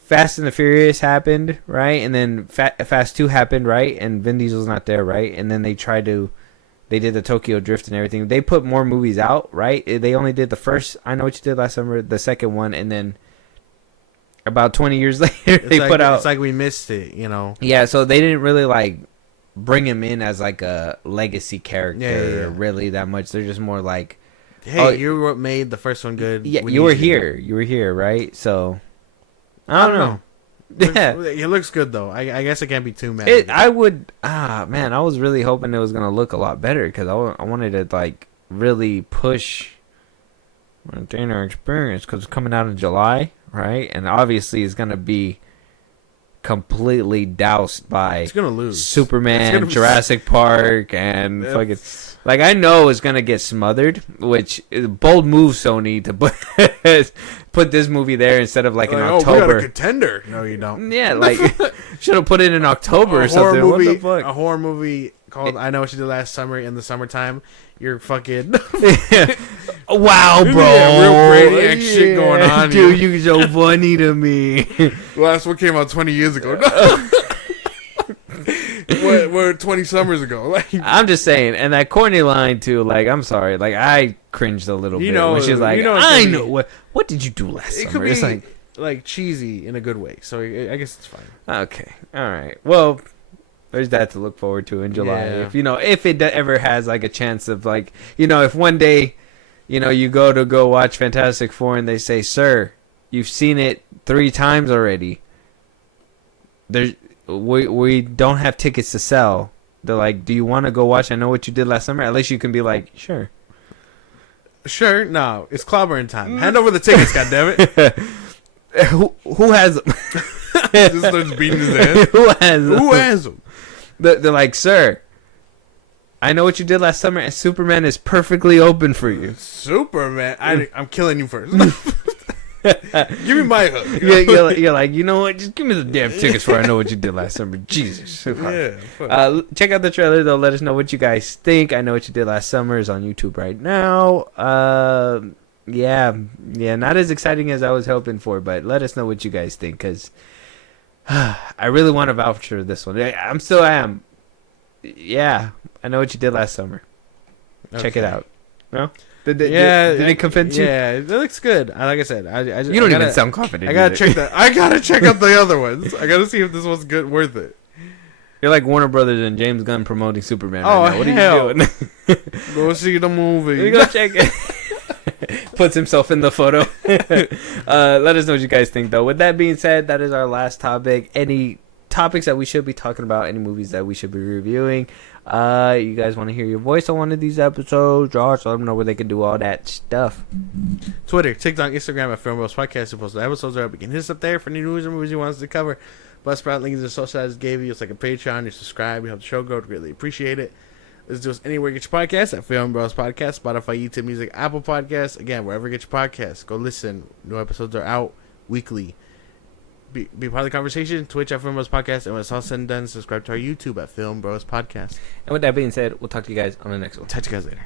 Fast and the Furious happened, right? And then Fast 2 happened, right? And Vin Diesel's not there, right? And then they did the Tokyo Drift and everything. They put more movies out, right? They only did the first, I Know What You Did Last Summer, the second one, and then about 20 years later, they put out. It's like we missed it, you know? Yeah, so they didn't really, like, bring him in as, like, a legacy character really that much. They're just more like, hey, you're what made the first one good. Yeah, you were here. You were here, right? So, I don't know. It looks good though. I guess I can't be too mad. I was really hoping it was gonna look a lot better because I wanted to like really push our experience because it's coming out in July, right? And obviously it's gonna be completely doused by it's gonna lose Superman, Jurassic Park, and fucking like I know it's gonna get smothered. Which is a bold move, Sony, to put this movie there instead of like in October. Oh, we got a contender. No, you don't. Yeah, like should have put it in October or something. What the fuck? A horror movie called "I Know What You Did Last Summer" in the summertime. You're fucking wow, bro. Real brainiac shit going on, dude. You're so funny to me. The last one came out 20 years ago. What 20 summers ago? Like, I'm just saying, and that corny line too. Like, I'm sorry, like I cringed a little bit when she's like, "I know what did you do last summer?" It's like cheesy in a good way. So I guess it's fine. Okay, all right. Well, there's that to look forward to in July. Yeah. If it ever has like a chance of like, if one day, you go watch Fantastic Four and they say, "Sir, you've seen it 3 times already. We don't have tickets to sell." They're like, "Do you want to go watch I Know What You Did Last Summer?" At least you can be like, "Sure." Sure. No, it's clobbering time. Hand over the tickets, goddammit. Who has them? Just starts beating his ass. Who has them? They're like, "Sir, I know what you did last summer, and Superman is perfectly open for you." Superman? I'm killing you first. Give me my hook. You're like, you know what? Just give me the damn tickets for I Know What You Did Last Summer. Jesus. Yeah. Check out the trailer, though. Let us know what you guys think. I Know What You Did Last Summer is on YouTube right now. Yeah, not as exciting as I was hoping for, but let us know what you guys think, because I really want to voucher this one. I am. Yeah, I Know What You Did Last Summer. Okay. Check it out. No? Did it convince you? Yeah, it looks good. Like I said, I you don't even sound confident. I gotta check that. I gotta check out the other ones. I gotta see if this one's good, worth it. You're like Warner Brothers and James Gunn promoting Superman right now. What are you doing? Go see the movie. You go check it. Puts himself in the photo. Let us know what you guys think, though. With that being said, that is our last topic. Any topics that we should be talking about, any movies that we should be reviewing, you guys want to hear your voice on one of these episodes, Josh, let them know where they can do all that stuff. Twitter, TikTok, Instagram at FIlmBros Podcast. We post the episodes are up. You can hit us up there for any news or movies you want us to cover. Buzzsprout, links in the social I just gave you. It's like a Patreon. You subscribe. You help the show grow. Really appreciate it. Let's do us anywhere you get your podcast at FIlmBros Podcast, Spotify, YouTube Music, Apple Podcasts. Again, wherever you get your podcasts, go listen. New episodes are out weekly. Be part of the conversation. Twitch at FIlmBros Podcast. And when it's all said and done, subscribe to our YouTube at FIlmBros Podcast. And with that being said, we'll talk to you guys on the next one. Talk to you guys later.